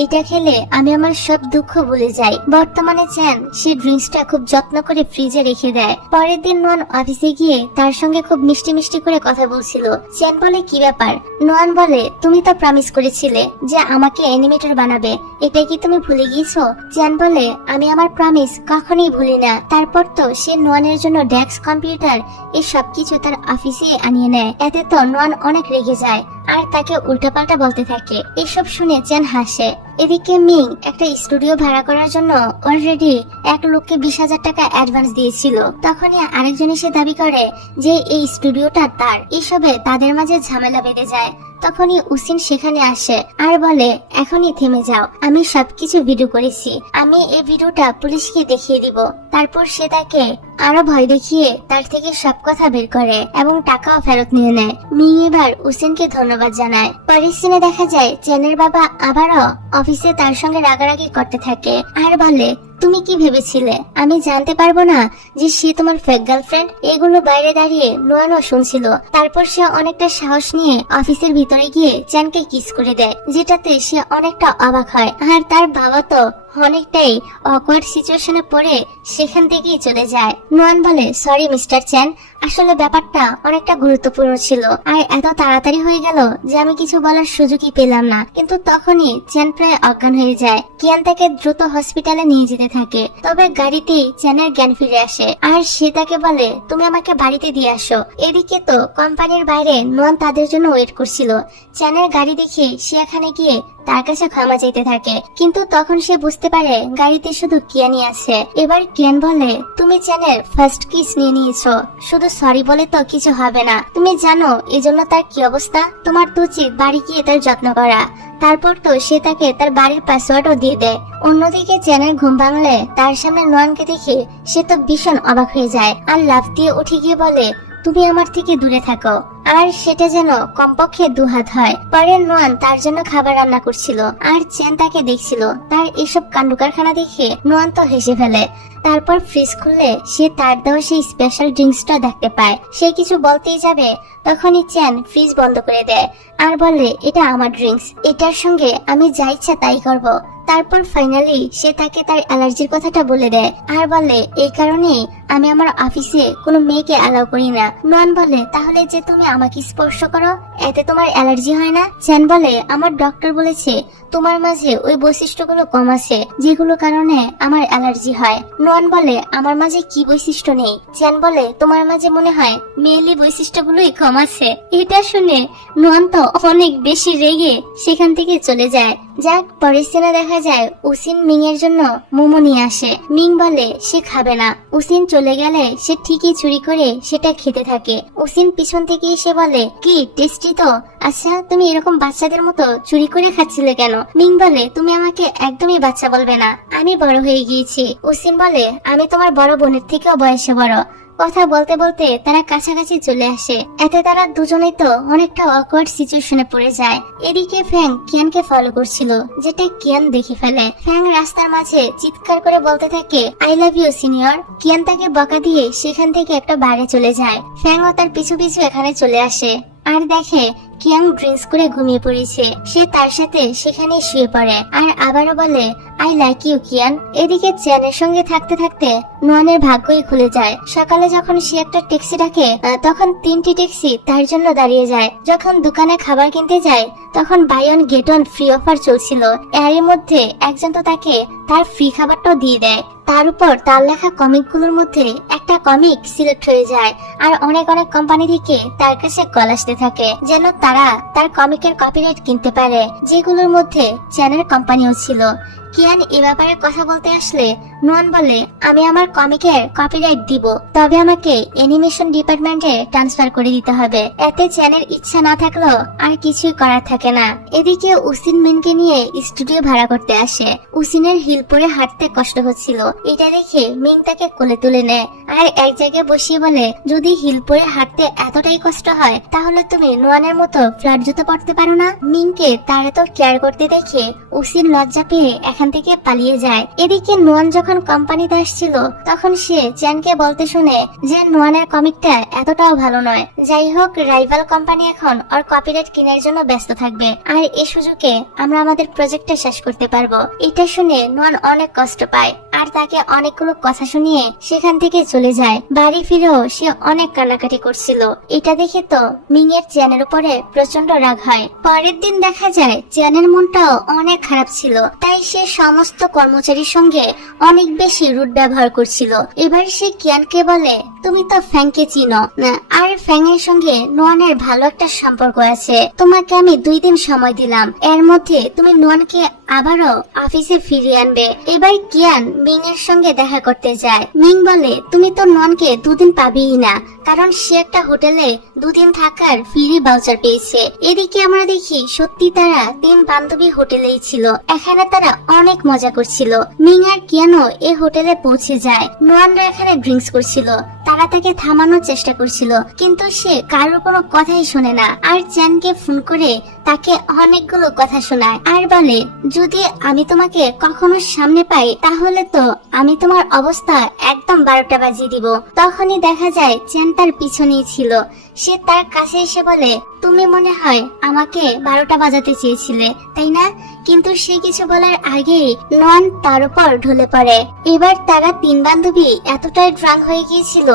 এটা খেলে আমি আমার সব দুঃখ ভুলে যাই। বর্তমানে চিয়ান সে ড্রিঙ্কসটা খুব যত্ন করে ফ্রিজে রেখে দেয়। পরের দিন নোয়ান অফিসে গিয়ে তার সঙ্গে খুব মিষ্টি মিষ্টি করে কথা বলছিল। চিয়ান বলে, কি ব্যাপার? নোয়ান বলে, তুমি তো প্রমিস করেছিলে যে আমাকে অ্যানিমেটর বানাবে, এটা কি তুমি ভুলে গিয়েছো? চিয়ান বলে, আমি আমার প্রমিস কখনোই ভুলি না। তারপর তো সে নোয়ানের জন্য ডেস্ক কম্পিউটার এই সবকিছু তার অফিসে আনিয়ে নেয়। এতে তো নোয়ান অনেক রেগে যায় আর তাকে উল্টাপাল্টা বলতে থাকে। এসব শুনে চেন হাসে। এদিকে মিং একটা স্টুডিও ভাড়া করার জন্য অলরেডি এক লোককে 20,000 টাকা অ্যাডভান্স দিয়েছিল। তখনই আরেকজন এসে দাবি করে যে এই স্টুডিওটা তার। এসবে তাদের মাঝে ঝামেলা বেঁধে যায়। তখনই উসিন সেখানে আসে আর বলে, এখনই থেমে যাও, আমি সবকিছু ভিডিও করেছি, আমি এই ভিডিওটা পুলিশকে দেখিয়ে দিব। তারপর সে তাকে আরো ভয় দেখিয়ে তার থেকে সব কথা বের করে এবং টাকাও ফেরত নিয়ে নেয়। মিং এবার উসিনকে ধন্যবাদ জানায়। পরের সিনে দেখা যায় চেনের বাবা আবারও অফিসে তার সঙ্গে রাগারাগি করতে থাকে আর বলে, তুমি কি ভেবেছিলে আমি জানতে পারবো না যে সে তোমার ফেক গার্লফ্রেন্ড? এগুলো বাইরে দাঁড়িয়ে নোয়ানও শুনছিল। তারপর সে অনেকটা সাহস নিয়ে অফিসের ভিতরে গিয়ে চেনকে কিস করে দেয়, যেটাতে সে অনেকটা অবাক হয়। আর তার বাবা তো অনেকটাই অকওয়ার্ড সিচুয়েশনে পড়ে সেখান থেকেই চলে যায়। নোয়ান বলে, সরি মিস্টার চেন, আসলে ব্যাপারটা অনেকটা গুরুত্বপূর্ণ ছিল আর এত তাড়াতাড়ি হয়ে গেল যে আমি কিছু বলার সুযোগই পেলাম না। কিন্তু তখনই চেন প্রায় অজ্ঞান হয়ে যায়। কিয়ান তাকে দ্রুত হসপিটালে নিয়ে যেতে থাকে। তবে গাড়িতেই চেনের জ্ঞান ফিরে আসে আর সে তাকে বলে, তুমি আমাকে বাড়িতে দিয়ে আসো। এদিকে তো কোম্পানির বাইরে নোয়ান তাদের জন্য ওয়েট করছিল। চেনের গাড়ি দেখে সে এখানে গিয়ে তার কাছে ক্ষমা চাইতে থাকে, কিন্তু তখন সে বুঝতে পারে গাড়িতে শুধু কিয়ানই আছে। এবার কিয়ান বলে, তুমি চ্যানের ফার্স্ট কিস নিয়ে নিয়েছো, শুধু সরি বলে তো কিছু হবে না। তুমি জানো এজন্য তার কি অবস্থা? তোমার তো উচিত বাড়ি গিয়ে তার যত্ন করা। তারপর তো সে তাকে তার বাড়ির পাসওয়ার্ডও দিয়ে দেয়। অন্যদিকে চ্যানের ঘুম ভাঙলে তার সামনে নোয়ানকে দেখে সে তো ভীষণ অবাক হয়ে যায় আর লাফ দিয়ে উঠে গিয়ে বলে, তুমি আমার থেকে দূরে থাকো, আর সেটা যেন কমপক্ষে 2 হাত হয়। পরে নোয়ান তার জন্য খাবার রান্না করছিল আর চ্যান তাকে দেখছিল। তার এসব কাণ্ড কারখানা দেখে নোয়ান তো হেসে ফেলে। তারপর ফ্রিজ খুললে সে তার দেওয়া সেই স্পেশাল ড্রিঙ্কসটা দেখতে পায়। সে কিছু বলতেই যাবে, তখনই চ্যান ফ্রিজ বন্ধ করে দেয় আর বলে, এটা আমার ড্রিঙ্কস, এটার সঙ্গে আমি যা ইচ্ছা তাই করব। তারপর ফাইনালি সে তাকে তার অ্যালার্জির কথাটা বলে দেয় আর বলে, এই কারণেই আমি আমার অফিসে কোনো মেয়েকে অ্যালাউ করি না। নোয়ান বলে, তাহলে যে তুমি আমাকে স্পর্শ করো এতে তোমার অ্যালার্জি হয় না? চ্যান বলে, আমার ডক্টর বলেছে তোমার মাঝে ওই বৈশিষ্ট্যগুলো কম আছে যেগুলো কারণে আমার অ্যালার্জি হয়। নোয়ান বলে, আমার মাঝে কি বৈশিষ্ট্য নেই? চ্যান বলে, তোমার মাঝে মনে হয় মেয়েলি বৈশিষ্ট্যগুলোই কম আছে। এটা শুনে নোয়ান তো অনেক বেশি রেগে সেখান থেকে চলে যায়। যাক, পরের সিনে দেখা যায় উসিন মিং এর জন্য মোমো নিয়ে আসে। মিং বলে সে খাবে না। উসিন চলে গেলে সে ঠিকই চুরি করে সেটা খেতে থাকে। উসিন পিছন থেকে এসে বলে, কি টেস্টি তো। আচ্ছা, তুমি এরকম বাচ্চাদের মতো চুরি করে খাচ্ছিলে কেন? মিং বলে, তুমি আমাকে একদমই বাচ্চা বলবে না, আমি বড় হয়ে গিয়েছি। উসিন বলে, আমি তোমার বড় বোনের থেকেও বয়সে বড়। কথা বলতে বলতে তারা কাছাকাছি চলে আসে। এতে তারা দুজনেই তো অনেকটা অকওয়ার্ড সিচুয়েশনে পড়ে যায়। এদিকে ফ্যাং কিয়ানকে ফলো করছিল, যেটা কিয়ান দেখে ফেলে। ফ্যাং রাস্তার মাঝে চিৎকার করে বলতে থাকে, I love you senior. Kiyan তাকে বকা দিয়ে সেখান থেকে একটা বারে চলে যায়। ফ্যাংও তার পিছু পিছু এখানে চলে আসে আর দেখে কিয়াং ড্রিঙ্কস করে ঘুমিয়ে পড়েছে। সে তার সাথে সেখানে শুয়ে পড়ে আর আবারও বলে, আই লাইক ইউ কিয়ান। এদিকে চ্যানের সঙ্গে থাকতে থাকতে নোয়ানের ভাগ্যই খুলে যায়। সকালে যখন সে একটা ট্যাক্সি ডাকে তখন 3টি ট্যাক্সি তার জন্য দাঁড়িয়ে যায়। যখন দোকানে খাবার কিনতে যায় তখন buy one get one free offer চলছিল। এরই মধ্যে একজন তো তাকে তার ফ্রি খাবারটাও দিয়ে দেয়। তার উপর তার লেখা কমিকগুলোর মধ্যে একটা কমিক সিলেক্ট হয়ে যায় আর অনেক অনেক কোম্পানি থেকে তার কাছে কল আসতে থাকে যেন তারা তার কমিকের কপিরাইট কিনতে পারে, যেগুলোর মধ্যে চ্যানের কোম্পানিও ছিল। কিয়ান এ ব্যাপারে কথা বলতে আসলে নোয়ান বলে, আমি আমার কমিকের কপিরাইট দিব, তবে আমাকে অ্যানিমেশন ডিপার্টমেন্টে ট্রান্সফার করে দিতে হবে। এতে চ্যানের ইচ্ছা না থাকলেও আর কিছুই করার থাকে না। এদিকে উসিন মিনকে নিয়ে স্টুডিও ভাড়া করতে আসে। উসিনের হিল পরে হাঁটতে কষ্ট হচ্ছিল, এটা দেখে মিং তাকে কোলে তুলে নেয় আর এক জায়গায় বসিয়ে বলে, যদি হিল পরে হাঁটতে এতটাই কষ্ট হয় তাহলে তুমি নোয়ানের মতো ফ্ল্যাট জুতো পড়তে পারো না। মিংকে তার এত কেয়ার করতে দেখে উসিন লজ্জা পেয়ে এখান থেকে পালিয়ে যায়। এদিকে নোয়ান যখন কোম্পানিতে আসছিল তখন সে চ্যানকে বলতে শুনে যে নোয়ানের কমিকটা এতটাও ভালো নয়। যাই হোক, রাইভাল কোম্পানি এখন ওর কপিরাইট কেনার জন্য ব্যস্ত থাকবে আর এই সুযোগে আমরা আমাদের প্রজেক্টটা শেষ করতে পারবো। এটা শুনে নোয়ান অনেক কষ্ট পায় আর তাকে অনেকগুলো কথা শুনিয়ে সেখান থেকে চলে যায়। বাড়ি ফিরেও সে অনেক কান্নাকাটি করছিল। এটা দেখে তো মিং এর চ্যানের উপরে প্রচন্ড রাগ হয়। পরের দিন দেখা যায় চ্যানের মনটাও অনেক খারাপ ছিল, তাই সে সমস্ত কর্মচারীর সঙ্গে অনেক বেশি রুড ব্যবহার করছিল। এবার সে কিয়ানকে বলে, তুমি তো ফ্যাংকে চিনো না, আর ফ্যাং এর সঙ্গে নোয়ানের ভালো একটা সম্পর্ক আছে। তোমাকে আমি 2 দিন সময় দিলাম, এর মধ্যে তুমি নোয়ানকে আবারও অফিসে ফিরিয়ে আনবে। এবার কিয়ান মিং এর সঙ্গে দেখা করতে যায়। মিং বলে, তুমি তো নোয়ানকে 2 দিন পাবেই না, কারণ সে একটা হোটেলে 2 দিন থাকার ফ্রি ভাউচার পেয়েছে। এদিকে আমরা দেখি সত্যি তারা 3 বান্ধবী হোটেলেই ছিল। এখানে তারা অনেক মজা করছিল। মিং আর কিয়ানো এই হোটেলে পৌঁছে যায়। নোয়ানরা এখানে ড্রিঙ্কস করছিল, তারা তাকে থামানোর চেষ্টা করছিল, কিন্তু সে কারোর কোনো কথাই শোনে না আর চ্যানকে ফোন করে তাকে অনেকগুলো কথা শোনায় আর বলে, যদি আমি তোমাকে কখনো সামনে পাই তাহলে তো আমি তোমার অবস্থা একদম 12টা বাজিয়ে দিব। তখনই দেখা যায় চ্যান তার পিছনেই ছিল। সে তার কাছে এসে বলে, তুমি মনে হয় আমাকে 12টা বাজাতে চেয়েছিলে, তাই না? কিন্তু সে কিছু বলার আগেই নোয়ান তার উপর ঢলে পড়ে। এবার তারা 3 বান্ধবী এতটাই ড্রাঙ্ক হয়ে গিয়েছিল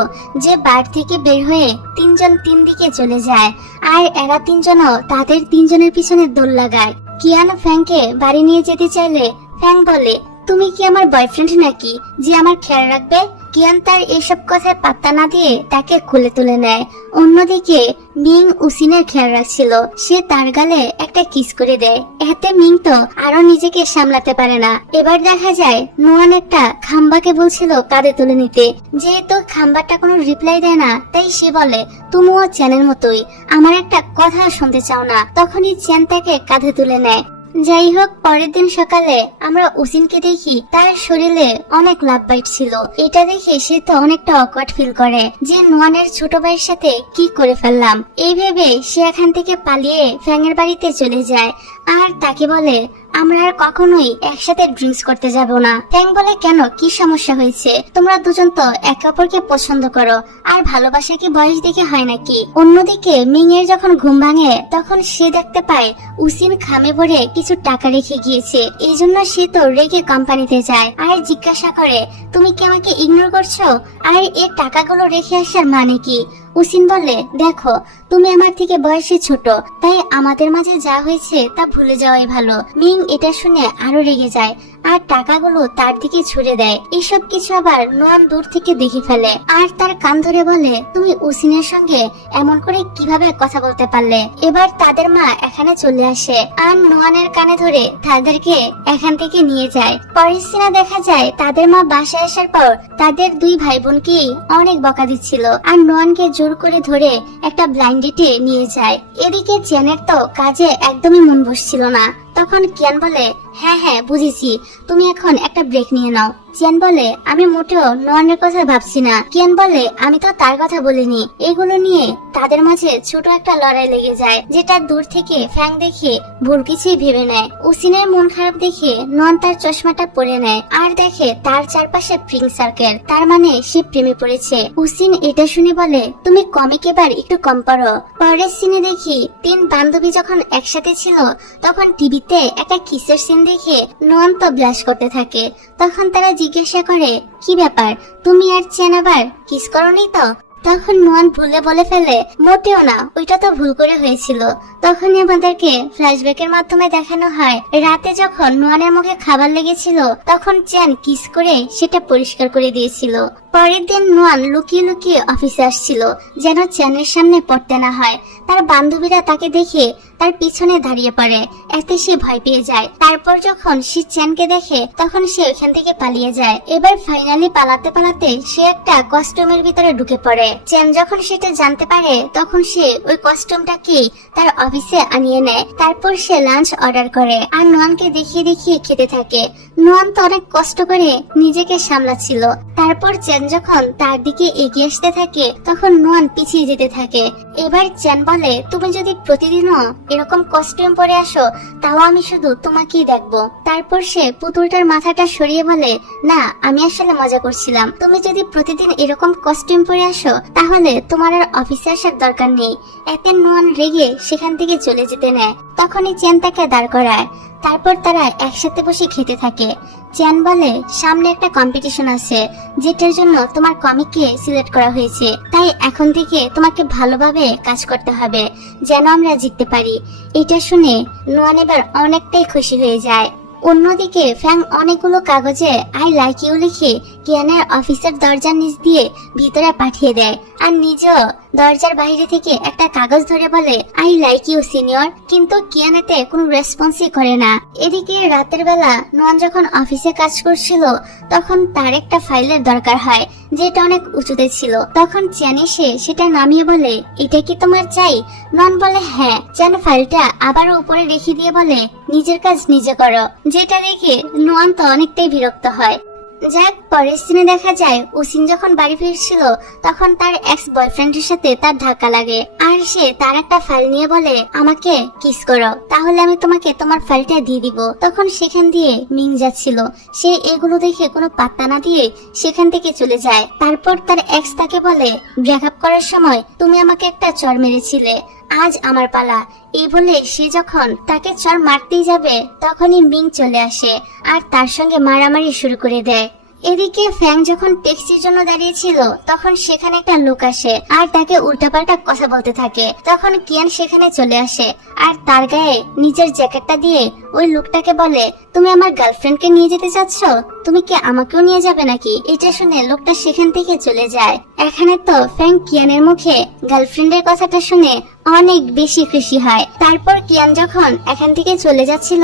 যে বার থেকে বের হয়ে 3 জন 3 দিকে চলে যায় আর এরা 3 জনও তাদের 3 জনের পিছনে দৌড় লাগায়। কিয়ান ফ্যাংকে বাড়ি নিয়ে যেতে চাইলে ফ্যাং বলে, তুমি কি আমার বয়ফ্রেন্ড নাকি যে আমার খেয়াল রাখবে? কিয়ান তার এসব কথায় পাত্তা না দিয়ে তাকে কোলে তুলে নেয়। অন্যদিকে মিং উসিনের খেয়াল রাখছিল। সে তার গালে একটা কিস করে দেয়। এতে মিং তো আরো নিজেকে সামলাতে পারে না। এবার দেখা যায় নোয়ান একটা খাম্বাকে বলছিল কাঁধে তুলে নিতে। যেহেতু খাম্বাটা কোনো রিপ্লাই দেয় না, তাই সে বলে তুমিও চ্যানের মতোই আমার একটা কথা শুনতে চাও না। তখনই চ্যান তাকে কাঁধে তুলে নেয়। যাই হোক, পরের দিন সকালে আমরা উসিনকে দেখি তার শরীরে অনেক লাভ বাইট ছিল। এটা দেখে সে তো অনেকটা অকওয়ার্ড ফিল করে যে নোয়ানের ছোট ভাইয়ের সাথে কি করে ফেললাম। এই ভেবে সে এখান থেকে পালিয়ে ফ্যাংয়ের বাড়িতে চলে যায় আর তাকে বলে আমরা আর কখনোই একসাথে ড্রিঙ্কস করতে যাব না। ফ্যাং বলে কেন, কি সমস্যা হয়েছে? তোমরা দুজন তো একে অপরকে পছন্দ করো, আর ভালোবাসা কি বয়স দেখে হয় নাকি? অন্যদিকে মিং এর যখন ঘুম ভাঙে তখন সে দেখতে পায় উসিন খামে ভরে কিছু টাকা রেখে গিয়েছে। এই জন্য সে তো রেগে কোম্পানিতে যায় আর জিজ্ঞাসা করে তুমি কি আমাকে ইগনোর করছো? আর এই টাকাগুলো রেখে আসার মানে কি? উসিন বলে দেখো তুমি আমার থেকে বয়সে ছোট, তাই আমাদের মাঝে যা হয়েছে তা ভুলে যাওয়াই ভালো। মিং এটা শুনে আরো রেগে যায় আর টাকাগুলো তার দিকে ছুড়ে দেয়। এসব কিছু আবার নোয়ান দূর থেকে দেখে ফেলে আর তার কান ধরে বলে তুমি উসিনের সঙ্গে এমন করে কিভাবে কথা বলতে পারলে? এবার তাদের মা এখানে চলে আসে আর নোয়ানের কানে ধরে তাদেরকে এখান থেকে নিয়ে যায়। পরের সিনে দেখা যায় তাদের মা বাসায় আসার পর তাদের দুই ভাই বোনকেই অনেক বকা দিচ্ছিল আর নোয়ানকে জোর করে ধরে একটা ব্লাইন্ড ডেটে নিয়ে যায়। এদিকে চ্যানের তো কাজে একদমই মন বসছিল না। তখন কিয়ান বলে হ্যাঁ হ্যাঁ বুঝেছি, তুমি এখন একটা ব্রেক নিয়ে নাও। চিয়ান বলে আমি মোটেও নোয়ানের কথা ভাবছি না। কিয়ান বলে আমি তো তার কথা বলিনি। এগুলো নিয়ে তাদের মাঝে ছোট একটা লড়াই লেগে যায়, যেটা দূর থেকে ফ্যাং দেখে ভুল কিছুই ভেবে নেয়। উসিনের মন খারাপ দেখে নোয়ান তার চশমাটা পরে নেয় আর দেখে তার চারপাশে প্রিন্স সার্কেল, তার মানে সে প্রেমে পড়েছে। উসিন এটা শুনে বলে তুমি কমিক এবার একটু কম পড়ো। পরের সিনে দেখি তিন বান্ধবী যখন একসাথে ছিল তখন টিভিতে একটা কিসের সিন দেখে নোয়ান তো ব্লাশ করতে থাকে। তখন তারা জিজ্ঞাসা করে কি ব্যাপার, তুমি আর চেন আবার কিস করনি তো? তখন নোয়ান ভুলে বলে ফেলে মোটেও না, ওইটা তো ভুল করে হয়েছিল। তখনই আমাদেরকে ফ্ল্যাশব্যাকের মাধ্যমে দেখানো হয় রাতে যখন নোয়ানের মুখে খাবার লেগেছিল তখন চ্যান কিস করে সেটা পরিষ্কার করে দিয়েছিল। পরের দিন নোয়ান লুকিয়ে লুকিয়ে অফিসে আসছিল যেন চ্যানের সামনে পড়তে না হয়। তার বান্ধবীরা তাকে দেখে তার পিছনে দাঁড়িয়ে পড়ে, এতে সে ভয় পেয়ে যায়। তারপর যখন সে চ্যানকে দেখে তখন সে ওইখান থেকে পালিয়ে যায়। এবার ফাইনালি পালাতে পালাতে সে একটা কস্টিউমের ভিতরে ঢুকে পড়ে। চ্যান যখন সেটা জানতে পারে তখন সে ওই কস্টিউমটাকে তার অফিসে আনিয়ে নেয়। তারপর সে লাঞ্চ অর্ডার করে আর নোয়ানকে দেখিয়ে দেখিয়ে খেতে থাকে। নোয়ান তো অনেক কষ্ট করে নিজেকে সামলাচ্ছিল। তারপর চ্যান যখন তার দিকে এগিয়ে আসতে থাকে তখন নোয়ান পিছিয়ে যেতে থাকে। এবার চ্যান বলে তুমি যদি প্রতিদিনও এরকম কস্টিউম পরে আসো তাও আমি শুধু তোমাকেই দেখবো। তারপর সে পুতুলটার মাথাটা সরিয়ে বলে না, আমি আসলে মজা করছিলাম। তুমি যদি প্রতিদিন এরকম কস্টিউম পরে আসো তাহলে তোমার আর অফিসে আসার দরকার নেই। এতে নোয়ান রেগে সেখান থেকে চলে যেতে নেয়। তখনই চ্যান তাকে দাঁড় করায়। তারপর তারা একসাথে বসে খেতে থাকে। চ্যান বলে সামনে একটা কম্পিটিশন আছে যেটার জন্য তোমার কমিককে সিলেক্ট করা হয়েছে, তাই এখন থেকে তোমাকে ভালোভাবে কাজ করতে হবে যেন আমরা জিততে পারি। এটা শুনে নোয়ান এবার অনেকটাই খুশি হয়ে যায়। অন্যদিকে ফ্যাং অনেকগুলো কাগজে আই লাইক ইউ লিখে কিয়ানের অফিসের দরজার নিচ দিয়ে ভিতরে পাঠিয়ে দেয় আর নিজেও দরজার বাইরে থেকে একটা কাগজ ধরে বলে আই লাইক ইউ সিনিয়র, কিন্তু কিয়ানেতে কোনো রেসপন্সই করে না। এদিকে রাতের বেলা নোয়ান যখন অফিসে কাজ করছিল তখন তার একটা ফাইলের দরকার হয় যেটা অনেক উঁচুতে ছিল। তখন চ্যান এসে সেটা নামিয়ে বলে এটা কি তোমার চাই? নোয়ান বলে হ্যাঁ। চ্যান ফাইলটা আবারও উপরে রেখে দিয়ে বলে নিজের কাজ নিজে করো, যেটা দেখে নোয়ান তো অনেকটাই বিরক্ত হয়। যাক, পরের সিনে দেখা যায় উসিন যখন বাড়ি ফিরছিল তখন তার এক্স বয়ফ্রেন্ডের সাথে তার ধাক্কা লাগে আর সে তার একটা ফাইল নিয়ে বলে আমাকে কিস করো, তাহলে আমি তোমাকে তোমার ফাইলটা দিয়ে দিব। তখন সেখান দিয়ে মিং যাচ্ছিল, সে এগুলো দেখে কোনো পাত্তা না দিয়ে সেখান থেকে চলে যায়। তারপর তার এক্স তাকে বলে ব্রেকআপ করার সময় তুমি আমাকে একটা চড় মেরেছিলে, আজ আমার পালা। এই বলে সে যখন তাকে চড় মারতেই যাবে তখনই মিং চলে আসে আর তার সঙ্গে মারামারি শুরু করে দেয়। এদিকে ফ্যাং যখন ট্যাক্সির জন্য দাঁড়িয়েছিল তখন সেখানে একটা লোক আসে আর তাকে উল্টাপাল্টা কথা বলতে থাকে। তখন কিয়ান সেখানে চলে আসে আর তার গায়ে নিজের জ্যাকেটটা দিয়ে ওই লোকটাকে বলে তুমি আমার গার্লফ্রেন্ডকে নিয়ে যেতে চাচ্ছ? তুমি কি আমাকেও নিয়ে যাবে নাকি? এটা শুনে লোকটা সেখান থেকে চলে যায়। এখানে তো ফ্যাং কিয়ানের মুখে গার্লফ্রেন্ডের কথাটা শুনে অনেক বেশি খুশি হয়। তারপর কিয়ান যখন এখান থেকে চলে যাচ্ছিল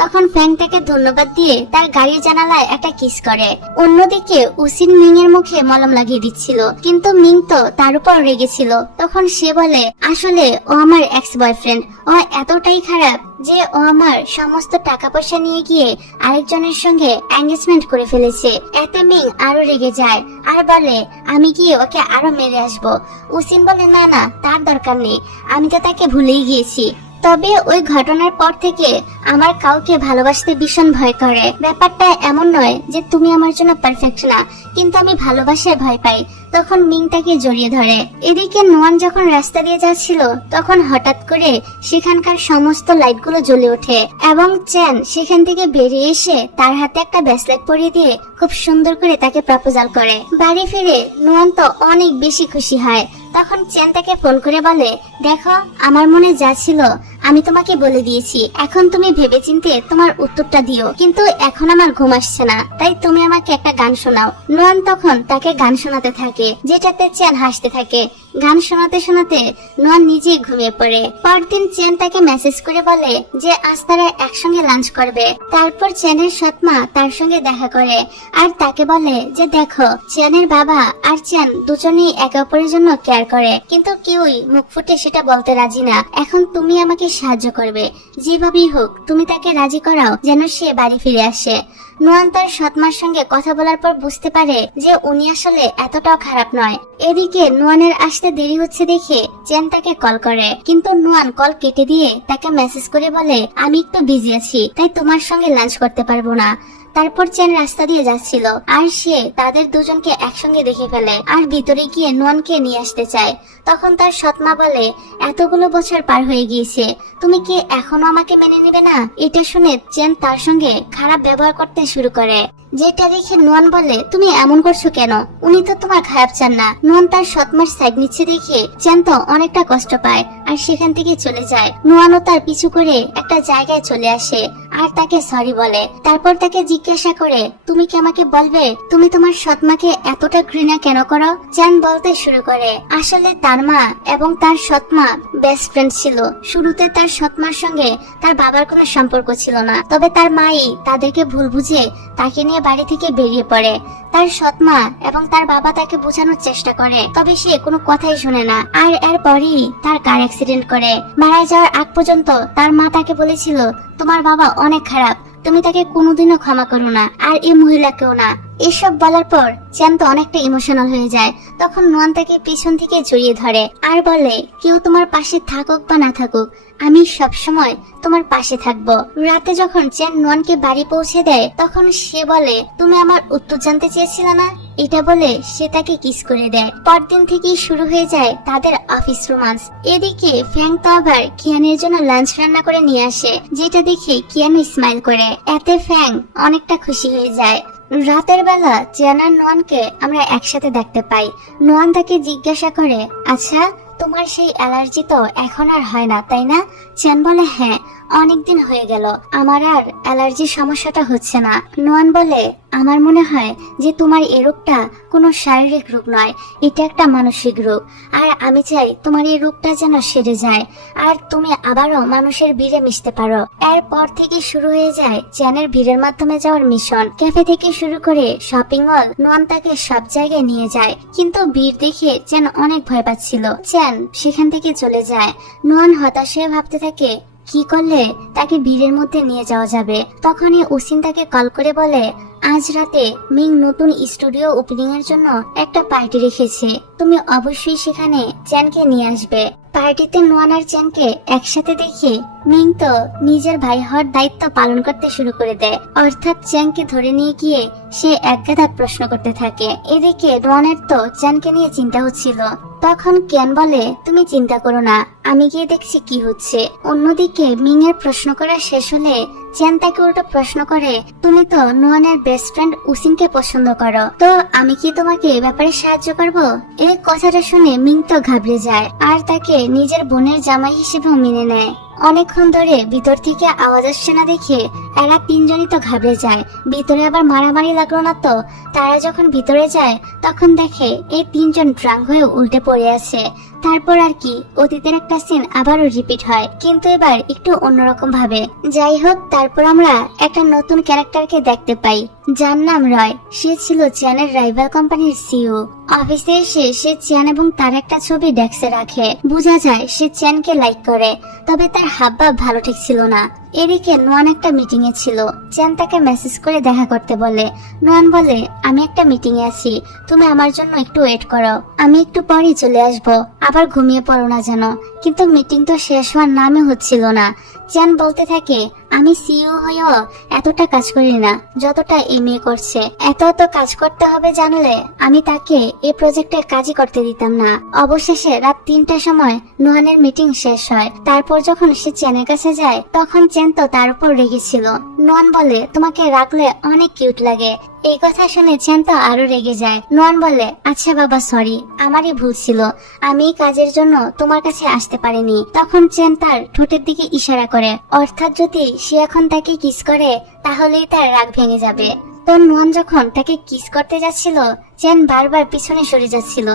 তখন ফ্যাং তাকে ধন্যবাদ দিয়ে তার গাড়ির জানালায় একটা কিস করে। অন্যদিকে উসিন মিং এর মুখে মলম লাগিয়ে দিচ্ছিল, কিন্তু মিং তো তার উপর রেগেছিল। তখন সে বলে আসলে ও আমার এক্স বয়ফ্রেন্ড, ও এতটাই খারাপ যে ও আমার সমস্ত টাকা পয়সা নিয়ে গিয়ে আরেকজনের সঙ্গে এঙ্গেজমেন্ট করে ফেলেছে। এতে মিং আরো রেগে যায় আর বলে আমি গিয়ে ওকে আরো মেরে আসবো। উসিন বলে না না, তার দরকার নেই, আমি তো তাকে ভুলেই গিয়েছি। তবে ওই ঘটনার পর থেকে আমার কাউকে ভালোবাসতে ভীষণ ভয় করে। ব্যাপারটা এমন নয় যে তুমি আমার জন্য পারফেক্ট না, কিন্তু আমি ভালোবাসায় ভয় পাই। তখন মিং তাকে জড়িয়ে ধরে। এদিকে নোয়ান যখন রাস্তা দিয়ে যাচ্ছিল তখন হঠাৎ করে সেখানকার সমস্ত লাইটগুলো জ্বলে ওঠে এবং চ্যান সেখান থেকে বেরিয়ে এসে তার হাতে একটা ব্রেসলেট পরিয়ে দিয়ে খুব সুন্দর করে তাকে প্রপোজাল করে। বাড়ি ফিরে নোয়ান তো অনেক বেশি খুশি হয়। তখন চ্যান তাকে ফোন করে বলে দেখো, আমার মনে যা ছিল আমি তোমাকে বলে দিয়েছি, এখন তুমি ভেবেচিন্তে তোমার উত্তরটা দিও, কিন্তু এখন আমার ঘুম আসছে না, তাই তুমি আমাকে একটা গান শোনাও। নোয়ান তখন তাকে গান শোনাতে থাকে, যেটাতে চ্যান হাসতে থাকে। গান শোনাতে শোনাতে নোয়ান নিজেই ঘুমিয়ে পড়ে। পরদিন চ্যান তাকে মেসেজ করে বলে যে আজ তারা একসঙ্গে লাঞ্চ করবে। তারপর চ্যানের সৎমা তার সঙ্গে দেখা করে আর তাকে বলে যে দেখো, চ্যানের বাবা আর চ্যান দুজনেই একে অপরের জন্য কেয়ার করে, কিন্তু কেউই মুখ ফুটে সেটা বলতে রাজি না। এখন তুমি আমাকে সাহায্য করবে, যেভাবেই হোক তুমি তাকে রাজি করাও যেন সে বাড়ি ফিরে আসে। নোয়ান তার সৎমার সঙ্গে কথা বলার পর বুঝতে পারে যে উনি আসলে এতটাও খারাপ নয়। এদিকে নোয়ানের আসতে দেরি হচ্ছে দেখে চ্যান তাকে কল করে, কিন্তু নোয়ান কল কেটে দিয়ে তাকে মেসেজ করে বলে আমি একটু বিজি আছি, তাই তোমার সঙ্গে লাঞ্চ করতে পারবো না। তারপর চ্যান রাস্তা দিয়ে যাচ্ছিল আর সে তাদের দুজনকে একসঙ্গে দেখে ফেলে আর ভিতরে গিয়ে নোয়ানকে নিয়ে আসতে চায়। তখন তার সৎমা বলে এতগুলো বছর পার হয়ে গিয়েছে, তুমি কি এখনো আমাকে মেনে নেবে না? এটা শুনে চ্যান তার সঙ্গে খারাপ ব্যবহার করতে শুরু করে, যেটা দেখে নোয়ান বলে তুমি এমন করছো কেন? উনি তো তোমার খারাপ চান না। নোয়ান তার সৎমার সাইড নিচ্ছে দেখে চ্যান তো অনেকটা কষ্ট পায় আর সেখান থেকে চলে যায়। নোয়ানও তার পিছু করে একটা জায়গায় চলে আসে আর তাকে সরি বলে। তারপর তাকে জিজ্ঞাসা করে তুমি কি আমাকে বলবে তুমি তোমার সৎমাকে এতটা ঘৃণা কেন করো? চ্যান বলতে শুরু করে আসলে তার মা এবং তার সৎমা বেস্ট ফ্রেন্ড ছিল। শুরুতে তার সৎমার সঙ্গে তার বাবার কোনো সম্পর্ক ছিল না, তবে তার মাই তাদেরকে ভুল বুঝে তাকে নিয়ে বাড়ি থেকে বেরিয়ে পড়ে। তার সৎমা এবং তার বাবা তাকে বোঝানোর চেষ্টা করে, তবে সে কোনো কথাই শুনে না আর এরপরই তার কার অ্যাক্সিডেন্ট করে। মারা যাওয়ার আগ পর্যন্ত তার মা তাকে বলেছিল তোমার বাবা অনেক খারাপ, তুমি তাকে কোনোদিনও ক্ষমা করো না আর এই মহিলাকেও না। এসব বলার পর চ্যান তো অনেকটা ইমোশনাল হয়ে যায়। তখন নোয়ান তাকে পিছন থেকে জড়িয়ে ধরে আর বলে কেউ তোমার পাশে থাকুক বা না থাকুক, আমি সব সময় তোমার পাশে থাকবো। রাতে যখন চ্যান নোয়ানকে বাড়ি পৌঁছে দেয় তখন সে বলে তুমি আমার উত্তর জানতে চেয়েছিলে না? এটা বলে সে তাকে কিস করে দেয়। পরদিন থেকেই শুরু হয়ে যায় তাদের অফিস রোমান্স। এদিকে ফ্যাং তো আবার কিয়ানের জন্য লাঞ্চ রান্না করে নিয়ে আসে, যেটা দেখে কিয়ান স্মাইল করে। এতে ফ্যাং অনেকটা খুশি হয়ে যায়। রাতের বেলা চ্যান আর নোয়ানকে আমরা একসাথে দেখতে পাই। নোয়ান তাকে জিজ্ঞাসা করে আচ্ছা তোমার সেই অ্যালার্জি তো এখন আর হয় না তাই না? চ্যান বলে হ্যাঁ, অনেকদিন হয়ে গেল আমার আর অ্যালার্জির সমস্যাটা হচ্ছে না। নোয়ান বলে আমার মনে হয় যে তোমার এই রোগটা কোনো শারীরিক রোগ নয়, এটা একটা মানসিক রোগ, আর আমি চাই তোমার এই রোগটা যেন সেরে যায় আর তুমি আবারও মানুষের ভিড়ে মিশতে পারো। এরপর থেকে শুরু হয়ে যায় চ্যানের ভিড়ের মাধ্যমে যাওয়ার মিশন। ক্যাফে থেকে শুরু করে শপিং মল, নোয়ান তাকে সব জায়গায় নিয়ে যায়, কিন্তু ভিড় দেখে চ্যান অনেক ভয় পাচ্ছিল। চ্যান সেখান থেকে চলে যায়। নোয়ান হতাশ হয়ে ভাবতে থাকে কি করলে তাকে ভিড়ের মধ্যে নিয়ে যাওয়া যাবে। তখনই উসিন তাকে কল করে বলে আজ রাতে মিং নতুন স্টুডিও ওপেনিং এর জন্য একটা পার্টি রেখেছে, তুমি অবশ্যই সেখানে চ্যানকে নিয়ে আসবে। পার্টিতে নোয়ান আর চ্যানকে একসাথে দেখে মিং তো নিজের ভাই হওয়ার দায়িত্ব পালন করতে শুরু করে দেয়, অর্থাৎ চ্যানকে ধরে নিয়ে গিয়ে সে একগাদা প্রশ্ন করতে থাকে। এদিকে নোয়ানের তো চ্যানকে নিয়ে চিন্তা হচ্ছিল। তখন কিয়ান বলে তুমি চিন্তা করো না, আমি গিয়ে দেখছি কি হচ্ছে। অন্যদিকে মিং এর প্রশ্ন করা শেষ হলে চ্যান তাকে উল্টো প্রশ্ন করে তুমি তো নোয়ানের বেস্ট ফ্রেন্ড উসিনকে পছন্দ করো, তো আমি কি তোমাকে এ ব্যাপারে সাহায্য করব? এই কথাটা শুনে মিং তো ঘাবড়ে যায় আর আর তাকে নিজের বোনের জামাই হিসেবেও মেনে নেয়। অনেকক্ষণ ধরে ভিতর থেকে আওয়াজ আসছে না দেখে এরা তিনজনই তো ঘাবড়ে যায়। ভিতরে আবার মারামারি লাগলো না তো। তারা যখন ভিতরে যায় তখন দেখে এই তিনজন ড্রাঙ্ক হয়ে উল্টে পড়ে আছে। তারপর আর কি, অতীতের একটা সিন আবারও রিপিট হয়, কিন্তু এবার একটু অন্যরকম ভাবে। যাই হোক, তারপর আমরা একটা নতুন ক্যারেক্টারকে দেখতে পাই, যার নাম রয়। সে ছিল চ্যানের রাইভাল কোম্পানির সিইও। অফিসে এসে সে চ্যান এবং তার একটা ছবি ডেস্কে রাখে। বোঝা যায় সে চ্যানকে লাইক করে, তবে তার হাবভাব ভালো ঠিক ছিল না। এদিকে নোয়ান একটা মিটিং এ ছিল। চ্যান তাকে মেসেজ করে দেখা করতে বলে। নোয়ান বলে, আমি একটা মিটিং এ আছি, তুমি আমার জন্য একটু ওয়েট করো, আমি একটু পরেই চলে আসবো, আবার ঘুমিয়ে পড়ো না যেন। কিন্তু মিটিং তো শেষ হওয়ার নামে হচ্ছিল না। চ্যান বলতে থাকে, আমি সিইও হয়েও এতটা কাজ করি না যতটা এই মেয়ে করছে। এত কাজ করতে হবে জানলে আমি তাকে এই প্রজেক্টের কাজই করতে দিতাম না। অবশেষে রাত 3টার সময় নোয়ানের মিটিং শেষ হয়। তারপর যখন সে চ্যানের কাছে যায় তখন চ্যান তো তার উপর রেগেছিল। নোয়ান বলে, তোমাকে রাখলে অনেক কিউট লাগে। এই কথা শুনে চ্যান তো আরো রেগে যায়। নোয়ান বলে, আচ্ছা বাবা, সরি, আমারই ভুল ছিল, আমি কাজের জন্য তোমার কাছে আসতে পারিনি। তখন চ্যান তার ঠোঁটের দিকে ইশারা করে, অর্থাৎ যদি সে এখন তাকে কিস করে তাহলেই তার রাগ ভেঙে যাবে। তো নোয়ান যখন তাকে কিস করতে যাচ্ছিল, চ্যান বারবার পিছনে সরে যাচ্ছিল।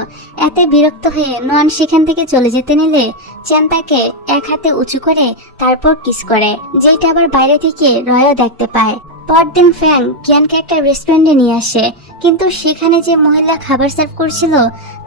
এতে বিরক্ত হয়ে নোয়ান সেখান থেকে চলে যেতে নিলে চ্যান তাকে এক হাতে উঁচু করে তারপর কিস করে, যেটা আবার বাইরে থেকে রয়ও দেখতে পায়। পরদিন ফ্যাং কিয়ানকে একটা রেস্টুরেন্টে নিয়ে আসে, কিন্তু সেখানে যে মহিলা খাবার সার্ভ করছিল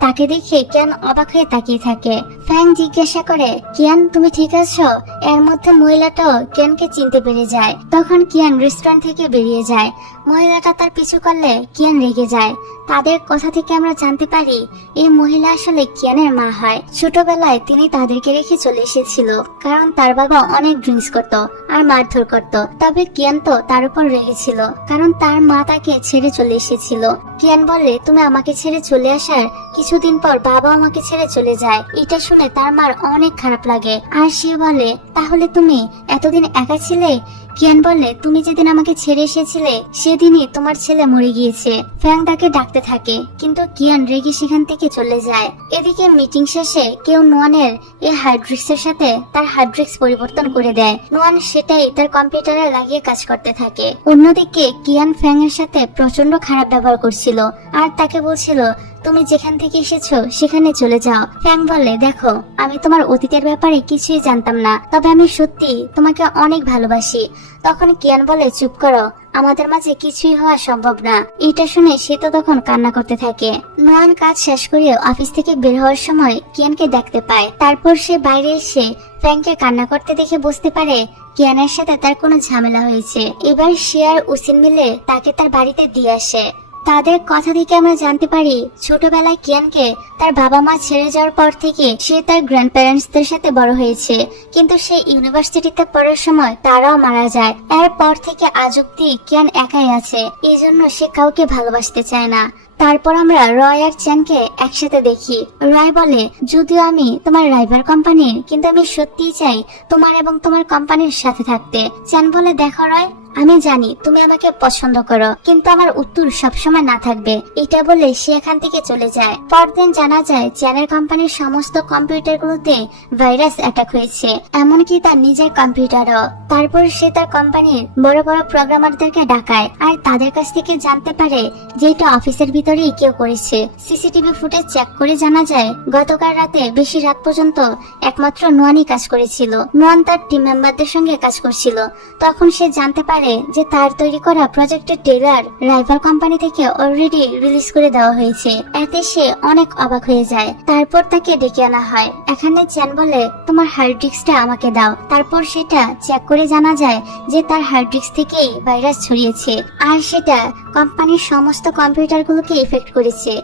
তাকে দেখে কিয়ান অবাক হয়ে তাকিয়ে থাকে। ফ্যাং জিজ্ঞাসা করে, কিয়ান তুমি ঠিক আছো? এর মধ্যে মহিলাটাও কিয়ানকে চিনতে পেরে যায়। তখন কিয়ান রেস্টুরেন্ট থেকে বেরিয়ে যায়। মহিলাটা তার পিছু করলে কিয়ান রেগে যায়। তাদের কথা থেকে আমরা জানতে পারি এই মহিলা আসলে কিয়ানের মা হয়। ছোটবেলায় তিনি তাদেরকে রেখে চলে এসেছিল, কারণ তার বাবা অনেক ড্রিঙ্কস করত আর মারধর করত। তবে কিয়ান তো তার উপর রেগেছিল, কারণ তার মা তাকে ছেড়ে চলে এসেছিল। কিয়ান বলে, তুমি আমাকে ছেড়ে চলে আসার কিছুদিন পর বাবা আমাকে ছেড়ে চলে যায়। এটা শুনে তার মার অনেক খারাপ লাগে, আর সে বলে, তাহলে তুমি এতদিন একা ছিলে? কিয়ান বলে, তুমি যেদিন আমাকে ছেড়ে এসেছিলে সেদিনই তোমার ছেলে মরে গিয়েছে। ফ্যাং তাকে ডাকতে থাকে, কিন্তু কিয়ান রেগে সেখান থেকে চলে যায়। এদিকে মিটিং শেষে কেউ নোয়ানের এই হার্ডড্রিক্সের সাথে তার হার্ডড্রিক্স পরিবর্তন করে দেয়। নোয়ান সেটাই তার কম্পিউটারে লাগিয়ে কাজ করতে থাকে। অন্যদিকে কিয়ান ফ্যাং এর সাথে প্রচন্ড খারাপ ব্যবহার করছিল, আর তাকে বলছিল, তুমি যেখান থেকে এসেছো সেখানে চলে যাও। ফ্যাং বলে, দেখো, আমি তোমার অতীতের ব্যাপারে কিছুই জানতাম না, তবে আমি সত্যি তোমাকে অনেক ভালোবাসি। তখন কিয়ান বলে, চুপ করো, আমাদের মাঝে কিছুই হওয়া সম্ভব না। এটা শুনে সে তো তখন কান্না করতে থাকে। নোয়ান কাজ শেষ করে অফিস থেকে বের হওয়ার সময় কিয়ানকে দেখতে পায়। তারপর সে বাইরে এসে ফ্যাংকে কান্না করতে দেখে বুঝতে পারে কিয়ানের সাথে তার কোনো ঝামেলা হয়েছে। এবার সে আর উসিন মিলে তাকে তার বাড়িতে দিয়ে আসে। তাদের কথা থেকে আমরা জানতে পারি ছোটবেলায় কিয়ানকে তার বাবা মা ছেড়ে যাওয়ার পর থেকে সে তার গ্র্যান্ড প্যারেন্টসদের সাথে বড় হয়েছে, কিন্তু সে ইউনিভার্সিটিতে পড়ার সময় তারাও মারা যায়। এরপর থেকে আজ অব্দি কিয়ান একাই আছে, এই জন্য সে কাউকে ভালোবাসতে চায় না। তারপর আমরা রয় আর চ্যানকে একসাথে দেখি। রয় বলে, যদিও আমি তোমার রাইভাল কোম্পানির, কিন্তু আমি সত্যিই চাই তোমার এবং তোমার কোম্পানির সাথে থাকতে। চ্যান বলে, দেখো রয়, আমি জানি তুমি আমাকে পছন্দ করো, কিন্তু আমার উত্তর সবসময় না থাকবে। এটা বলে সে এখান থেকে চলে যায়। পরদিন জানা যায় চ্যানের কোম্পানির সমস্ত কম্পিউটারগুলোতে ভাইরাস অ্যাটাক হয়েছে, এমনকি তার নিজের কম্পিউটারও। তারপর সে তার কোম্পানির বড় বড় প্রোগ্রামারদেরকে ডাকায়, আর তাদের কাছ থেকে জানতে পারে যে এটা অফিসের ভিতরেই কেউ করেছে। সিসিটিভি ফুটেজ চেক করে জানা যায় গতকাল রাতে বেশি রাত পর্যন্ত একমাত্র নোয়ানই কাজ করেছিল। নোয়ান তার টিম মেম্বারদের সঙ্গে কাজ করছিল। তখন সে জানতে পারে যে তার তৈরি করা প্রজেক্টের ট্রেলার রাইভাল কোম্পানি থেকে অলরেডি রিলিজ করে দেওয়া হয়েছে। এতে সে অনেক অবাক হয়ে যায়। তারপর তাকে ডেকে আনা হয়। এখানে চ্যান বলে, তোমার হার্ড ডিস্কটা আমাকে দাও। তারপর সেটা চেক করে জানা যায় যে তার হার্ড ডিস্ক থেকেই ভাইরাস ছড়িয়েছে, আর সেটা কোম্পানির সমস্ত কম্পিউটারগুলোকে এফেক্ট করেছে।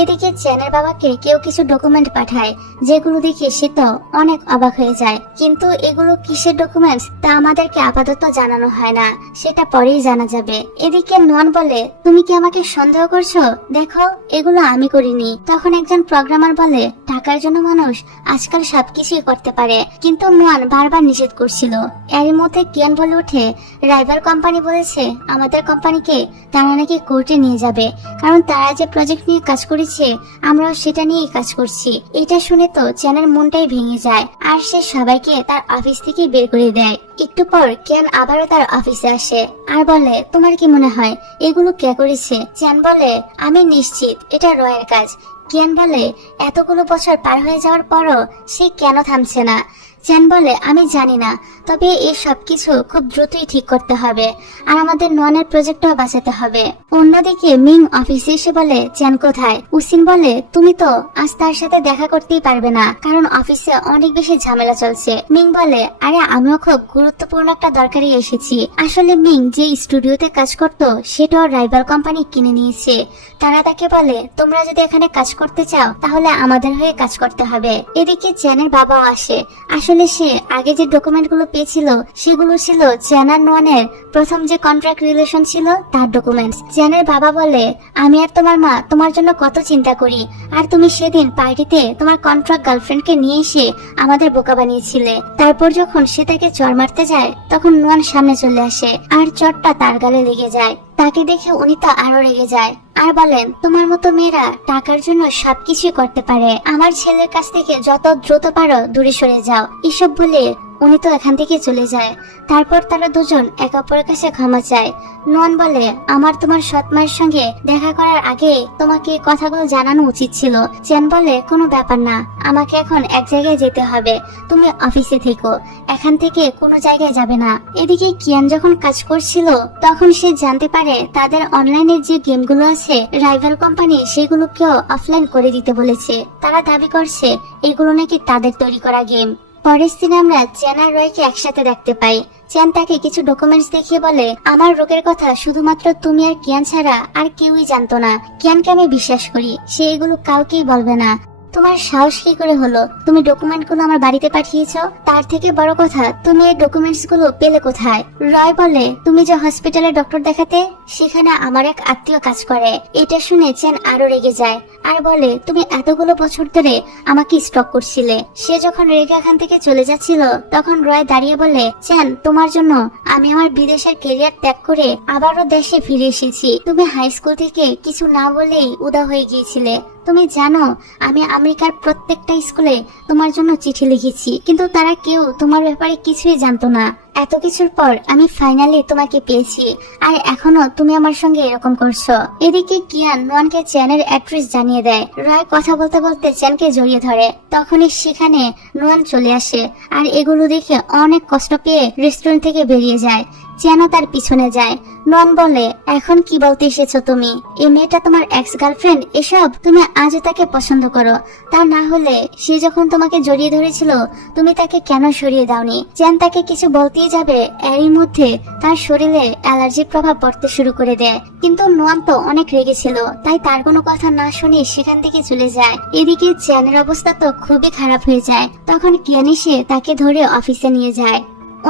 এদিকে চ্যানের বাবাকে কেউ কিছু ডকুমেন্ট পাঠায়, যেগুলো দেখে সে তো অনেক অবাক হয়ে যায়। কিন্তু এগুলো কিসের ডকুমেন্টস তা আমাদেরকে আপাতত জানানো হয় না, সেটা পরেই জানা যাবে। এদিকে নোয়ান বলে, তুমি কি আমাকে সন্দেহ করছো? দেখো, এগুলো আমি করিনি। তখন একজন প্রোগ্রামার বলে, টাকার জন্য মানুষ আজকাল সবকিছুই করতে পারে। কিন্তু নোয়ান বারবার নিষেধ করছিল। এর মধ্যে কিয়ান বলে ওঠে, রাইভাল কোম্পানি বলেছে আমাদের কোম্পানিকে তারা নাকি কোর্টে নিয়ে যাবে, কারণ তারা যে প্রজেক্ট নিয়ে কাজ করেছে আমরাও সেটা নিয়েই কাজ করছি। এটা শুনে তো চ্যানের মনটাই ভেঙে যায় আর সে সবাইকে তার অফিস থেকে বের করে দেয়। একটু পর কিয়ান আবারও তার অফিসে আসে আর বলে, তোমার কি মনে হয় এগুলো কে করেছে? চ্যান বলে, আমি নিশ্চিত এটা রয়ের কাজ। কিয়ান বলে, এতগুলো বছর পার হয়ে যাওয়ার পরও সে কেন থামছে না? চ্যান বলে, আমি জানি না, তবে এই সবকিছু খুব দ্রুতই ঠিক করতে হবে আর আমাদের নোয়ানের প্রজেক্টও বাঁচাতে হবে। অন্যদিকে মিং অফিসে এসে বলে, চ্যান কোথায়? উসিন বলে, তুমি তো আজ তার সাথে দেখা করতেই পারবে না, কারণ অফিসে অনেক বেশি ঝামেলা চলছে। মিং বলে, আরে আমিও খুব গুরুত্বপূর্ণ একটা দরকারে এসেছি। আসলে মিং যে স্টুডিওতে কাজ করত সেটাও রাইভাল কোম্পানি কিনে নিয়েছে। তারা তাকে বলে, তোমরা যদি এখানে কাজ করতে চাও তাহলে আমাদের হয়ে কাজ করতে হবে। এদিকে চ্যানের বাবাও আসে। আসলে সে আগে যে ডকুমেন্টগুলো পেয়েছিল সেগুলো ছিল চ্যান আর নোয়ানের প্রথম যে কন্ট্রাক্ট রিলেশন ছিল তার ডকুমেন্টস। চ্যানের বাবা বলে, আমি আর তোমার মা তোমার জন্য কত চিন্তা করি, আর তুমি সেদিন পার্টিতে তোমার কন্ট্রাক্ট গার্লফ্রেন্ডকে নিয়ে এসে আমাদের বোকা বানিয়েছিলে। তারপর যখন সে তাকে চড় মারতে যায় তখন নোয়ান সামনে চলে আসে আর চড়টা তার গালে লেগে যায়। তাকে দেখে উনি তো আরো রেগে যায় আর বলেন, তোমার মতো মেয়েরা টাকার জন্য সবকিছুই করতে পারে, আমার ছেলের কাছ থেকে যত দ্রুত পারো দূরে সরে যাও। এসব বলে উনি তো এখান থেকে চলে যায়। তারপর তারা দুজন একে অপরের কাছে ক্ষমা চায়। নোয়ান বলে, আমার তোমার সৎ মায়ের সঙ্গে দেখা করার আগে তোমাকে এই কথাগুলো জানানো উচিত ছিল। চ্যান বলে, কোনো ব্যাপার না, আমাকে এখন এক জায়গায় যেতে হবে, তুমি অফিসে থেকো, এখান থেকে কোনো জায়গায় যাবে না। এদিকে কিয়ান যখন কাজ করছিল তখন সে জানতে পারে তাদের অনলাইনে যে গেমগুলো আছে রাইভাল কোম্পানি সেগুলোকেও অফলাইন করে দিতে বলেছে। তারা দাবি করছে এগুলো নাকি তাদের তৈরি করা গেম। পরের দিন আমরা চ্যান আর রয়কে একসাথে দেখতে পাই। চ্যান তাকে কিছু ডকুমেন্টস দেখিয়ে বলে, আমার রোগের কথা শুধুমাত্র তুমি আর কিয়ান ছাড়া আর কেউই জানতো না। কিয়ানকে আমি বিশ্বাস করি, সে এগুলো কাউকেই বলবে না। তোমার সাহস কি করে হলো তুমি ডকুমেন্টগুলো আমার বাড়িতে পাঠিয়েছো? তার থেকে বড় কথা, তুমি এই ডকুমেন্টস গুলো পেলে কোথায়? রয় বলে, তুমি যে হসপিটালে ডক্টর দেখাতে সেখানে আমার এক আত্মীয় কাজ করে। এটা শুনে চ্যান আরো রেগে যায় আর বলে, তুমি এতগুলো বছর ধরে আমাকে স্টক করছিলে। সে যখন রেগে এখান থেকে চলে যাচ্ছিল তখন রয় দাঁড়িয়ে বলে, চ্যান, তোমার জন্য আমি আমার বিদেশের ক্যারিয়ার ত্যাগ করে আবারও দেশে ফিরে এসেছি। তুমি হাই স্কুল থেকে কিছু না বলেই উদা হয়ে গিয়েছিলে। তুমি জানো আমি আমেরিকার প্রত্যেকটা স্কুলে তোমার জন্য চিঠি লিখেছি, কিন্তু তারা কেউ তোমার ব্যাপারে কিছুই জানতো না। এত কিছুর পর আমি ফাইনালি তোমাকে পেয়েছি আর এখনো তুমি আমার সঙ্গে এরকম করছো। এদিকে কিয়ান নোয়ানকে চ্যানের অ্যাড্রেস জানিয়ে দেয়। রয় কথা বলতে বলতে চ্যানকে জড়িয়ে ধরে। তখনই সেখানে নোয়ান চলে আসে আর এগুলো দেখে অনেক কষ্ট পেয়ে রেস্টুরেন্ট থেকে বেরিয়ে যায়। চ্যানও তার পিছনে যায়। নোয়ান বলে, এখন কি বলতে এসেছো তুমি? এই মেয়েটা তোমার এক্স গার্লফ্রেন্ড? এসব তুমি আজও তাকে পছন্দ করো? তা না হলে সে যখন তোমাকে জড়িয়ে ধরেছিল তুমি তাকে কেন সরিয়ে দাওনি? চ্যান তাকে কিছু বলতেই যাবে, এরই মধ্যে তার শরীরে অ্যালার্জির প্রভাব পড়তে শুরু করে দেয়। কিন্তু নোয়ান তো অনেক রেগেছিল, তাই তার কোনো কথা না শুনে সেখান থেকে চলে যায়। এদিকে চ্যানের অবস্থা তো খুবই খারাপ হয়ে যায়। তখন কিয়ান এসে তাকে ধরে অফিসে নিয়ে যায়।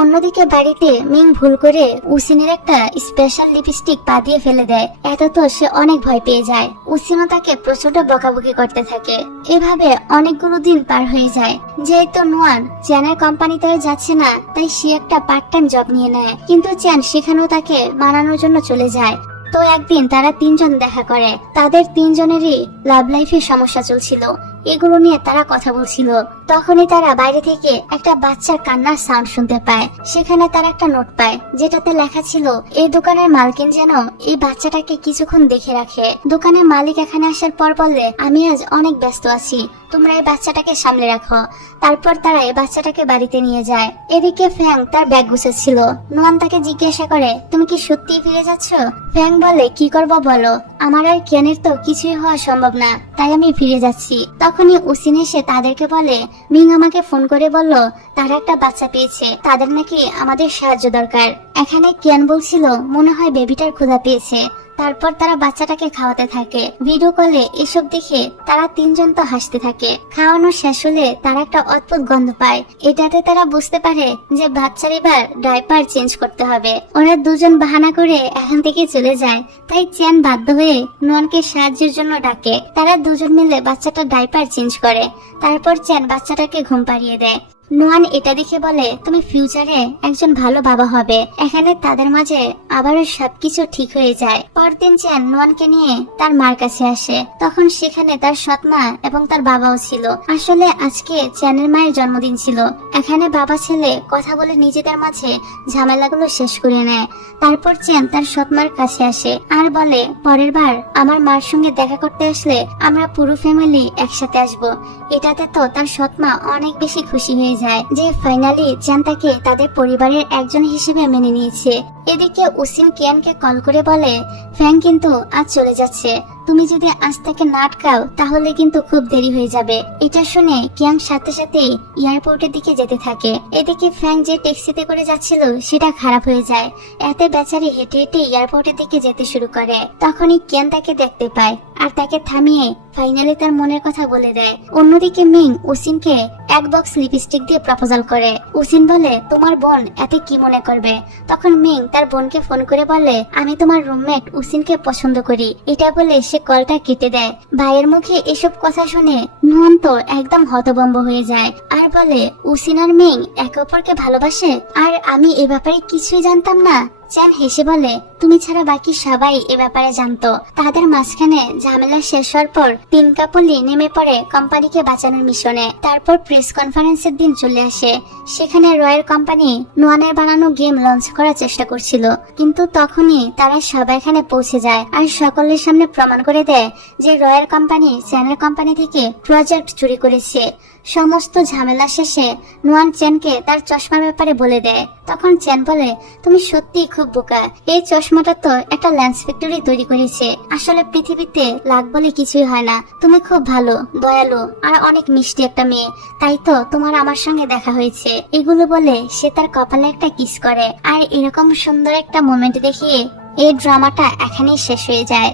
অন্যদিকে বাড়িতে মিং ভুল করে উসিনের একটা স্পেশাল লিপস্টিক পা দিয়ে ফেলে দেয়। এত তো সে অনেক ভয় পেয়ে যায়। উসিনও তাকে প্রচন্ড বকাবকি করতে থাকে। এভাবে অনেকগুলো দিন পার হয়ে যায়। যেহেতু নোয়ান চ্যানের কোম্পানিতে যাচ্ছে না তাই সে একটা পার্ট টাইম জব নিয়ে নেয়, কিন্তু চ্যান সেখানেও তাকে মানানোর জন্য চলে যায়। তো একদিন তারা তিনজন দেখা করে। তাদের তিনজনেরই লাভ লাইফে সমস্যা চলছিল, এগুলো নিয়ে তারা কথা বলছিল। তখনই তারা বাইরে থেকে একটা বাচ্চার কান্নার সাউন্ড শুনতে পায়। সেখানে তারা একটা নোট পায় যেটাতে লেখা ছিল, এই দোকানের মালকিন যেন এই বাচ্চাটাকে কিছুক্ষণ দেখে রাখে। দোকানের মালিক এখানে আসার পর বলে, আমি আজ অনেক ব্যস্ত আছি, তোমরা এই বাচ্চাটাকে সামলে রাখো। তারপর তারা এই বাচ্চাটাকে বাড়িতে নিয়ে যায়। এদিকে ফ্যাং তার ব্যাগ গুছাচ্ছিল। নোয়ান তাকে জিজ্ঞাসা করে, তুমি কি সত্যিই ফিরে যাচ্ছ? ফ্যাং বলে, কি করবো বলো, আমার আর কিয়ানের তো কিছুই হওয়া সম্ভব না, তাই আমি ফিরে যাচ্ছি। তখনই উসিন এসে তাদেরকে বলে, মিং আমাকে ফোন করে বলল তারা একটা বাচ্চা পেয়েছে, তাদের নাকি আমাদের সাহায্য দরকার। এখানে কিয়ান বলছিল মনে হয় বেবিটার ক্ষুধা পেয়েছে। তারপর তারা বাচ্চাটাকে খাওয়াতে থাকে। ভিডিও কলে এসব দেখে তারা তিনজন তো হাসতে থাকে। খাওয়ানো শেষ হলে তারা একটা অদ্ভুত গন্ধ পায়। এটাতে তারা বুঝতে পারে যে বাচ্চার এবার ডাইপার চেঞ্জ করতে হবে। ওরা দুজন বাহানা করে এখান থেকে চলে যায়। তাই চ্যান বাধ্য হয়ে নোয়ানকে সাহায্যের জন্য ডাকে। তারা দুজন মিলে বাচ্চাটার ডাইপার চেঞ্জ করে। তারপর চ্যান বাচ্চাটাকে ঘুম পাড়িয়ে দেয়। নোয়ান এটা দেখে বলে, তুমি ফিউচারে একজন ভালো বাবা হবে। এখানে তাদের মাঝে আবারও সবকিছু ঠিক হয়ে যায়। পরদিন চ্যান নোয়ানকে নিয়ে তার মার কাছে আসে। তখন সেখানে তার সৎমা এবং তার বাবাও ছিল। আসলে আজকে চ্যানের মায়ের জন্মদিন ছিল। এখানে বাবা ছেলে কথা বলে নিজেদের মাঝে ঝামেলাগুলো শেষ করে নেয়। তারপর চ্যান তার সৎমার কাছে আসে আর বলে, পরের বার আমার মার সঙ্গে দেখা করতে আসলে আমরা পুরো ফ্যামিলি একসাথে আসব। এটাতে তো তার সৎমা অনেক বেশি খুশি হয়ে যায় যে ফাইনালি চ্যান তাকে তাদের পরিবারের একজন হিসেবে মেনে নিয়েছে। এদিকে উসিন কিয়ানকে কল করে বলে, ফ্যাং কিন্তু আজ চলে যাচ্ছে, তুমি যদি আজ থেকে না আটকাও তাহলে কিন্তু খুব দেরি হয়ে যাবে। এটা শুনে কিয়াং সাথে সাথে এয়ারপোর্টের দিকে যেতে থাকে। এদিকে ফ্যাং যে ট্যাক্সিতে করে যাচ্ছিল সেটা খারাপ হয়ে যায়। এতে বেচারি হেঁটে হেঁটে এয়ারপোর্টের দিকে যেতে শুরু করে। তখনই কিয়ান তাকে দেখতে পায় আর তাকে থামিয়ে ফাইনালি তার মনের কথা বলে দেয়। অন্যদিকে মিং উসিনকে এক বক্স লিপস্টিক দিয়ে প্রপোজাল করে। উসিন বলে, তোমার বোন এতে কি মনে করবে? তখন মিং তার বোনকে ফোন করে বলে, আমি তোমার রুমমেট উসিনকে পছন্দ করি। এটা বলে সে কলটা কেটে দেয়। ভাইয়ের মুখে এসব কথা শুনে নুয়ান তো একদম হতভম্ব হয়ে যায় আর বলে, উসিন আর মিং একে অপরকে ভালোবাসে আর আমি এ ব্যাপারে কিছুই জানতাম না। চ্যান হেসে বলে, তুমি ছাড়া বাকি সবাই এ ব্যাপারে জানতো। তাদের মাঝখানে ঝামেলা শেষ হওয়ার পর তিন কাপলি নেমে পড়ে কোম্পানিকে বাঁচানোর মিশনে। তারপর প্রেস কনফারেন্সের দিন চলে আসে। সেখানে রয়ের কোম্পানি নোয়ানের বানানো গেম লঞ্চ করার চেষ্টা করছিল, কিন্তু তখনই তারা সবাই এখানে পৌঁছে যায় আর সকলের সামনে প্রমাণ করে দেয় যে রয়ের কোম্পানি চ্যানের কোম্পানি থেকে প্রজেক্ট চুরি করেছে। সমস্ত ঝামেলা শেষে নোয়ান চ্যানকে তার চশমার ব্যাপারে বলে দেয়। তখন চ্যান বলে, তুমি সত্যি খুব বোকা, এই চশমাটা তো একটা লেন্স ফ্যাক্টরি তৈরি করেছে। আসলে পৃথিবীতে লাখ বলে কিছুই হয় না। তুমি খুব ভালো, দয়ালু আর অনেক মিষ্টি একটা মেয়ে, তাই তো তোমার আমার সঙ্গে দেখা হয়েছে। এগুলো বলে সে তার কপালে একটা কিস করে। আর এরকম সুন্দর একটা মোমেন্ট দেখিয়ে এই ড্রামাটা এখানেই শেষ হয়ে যায়।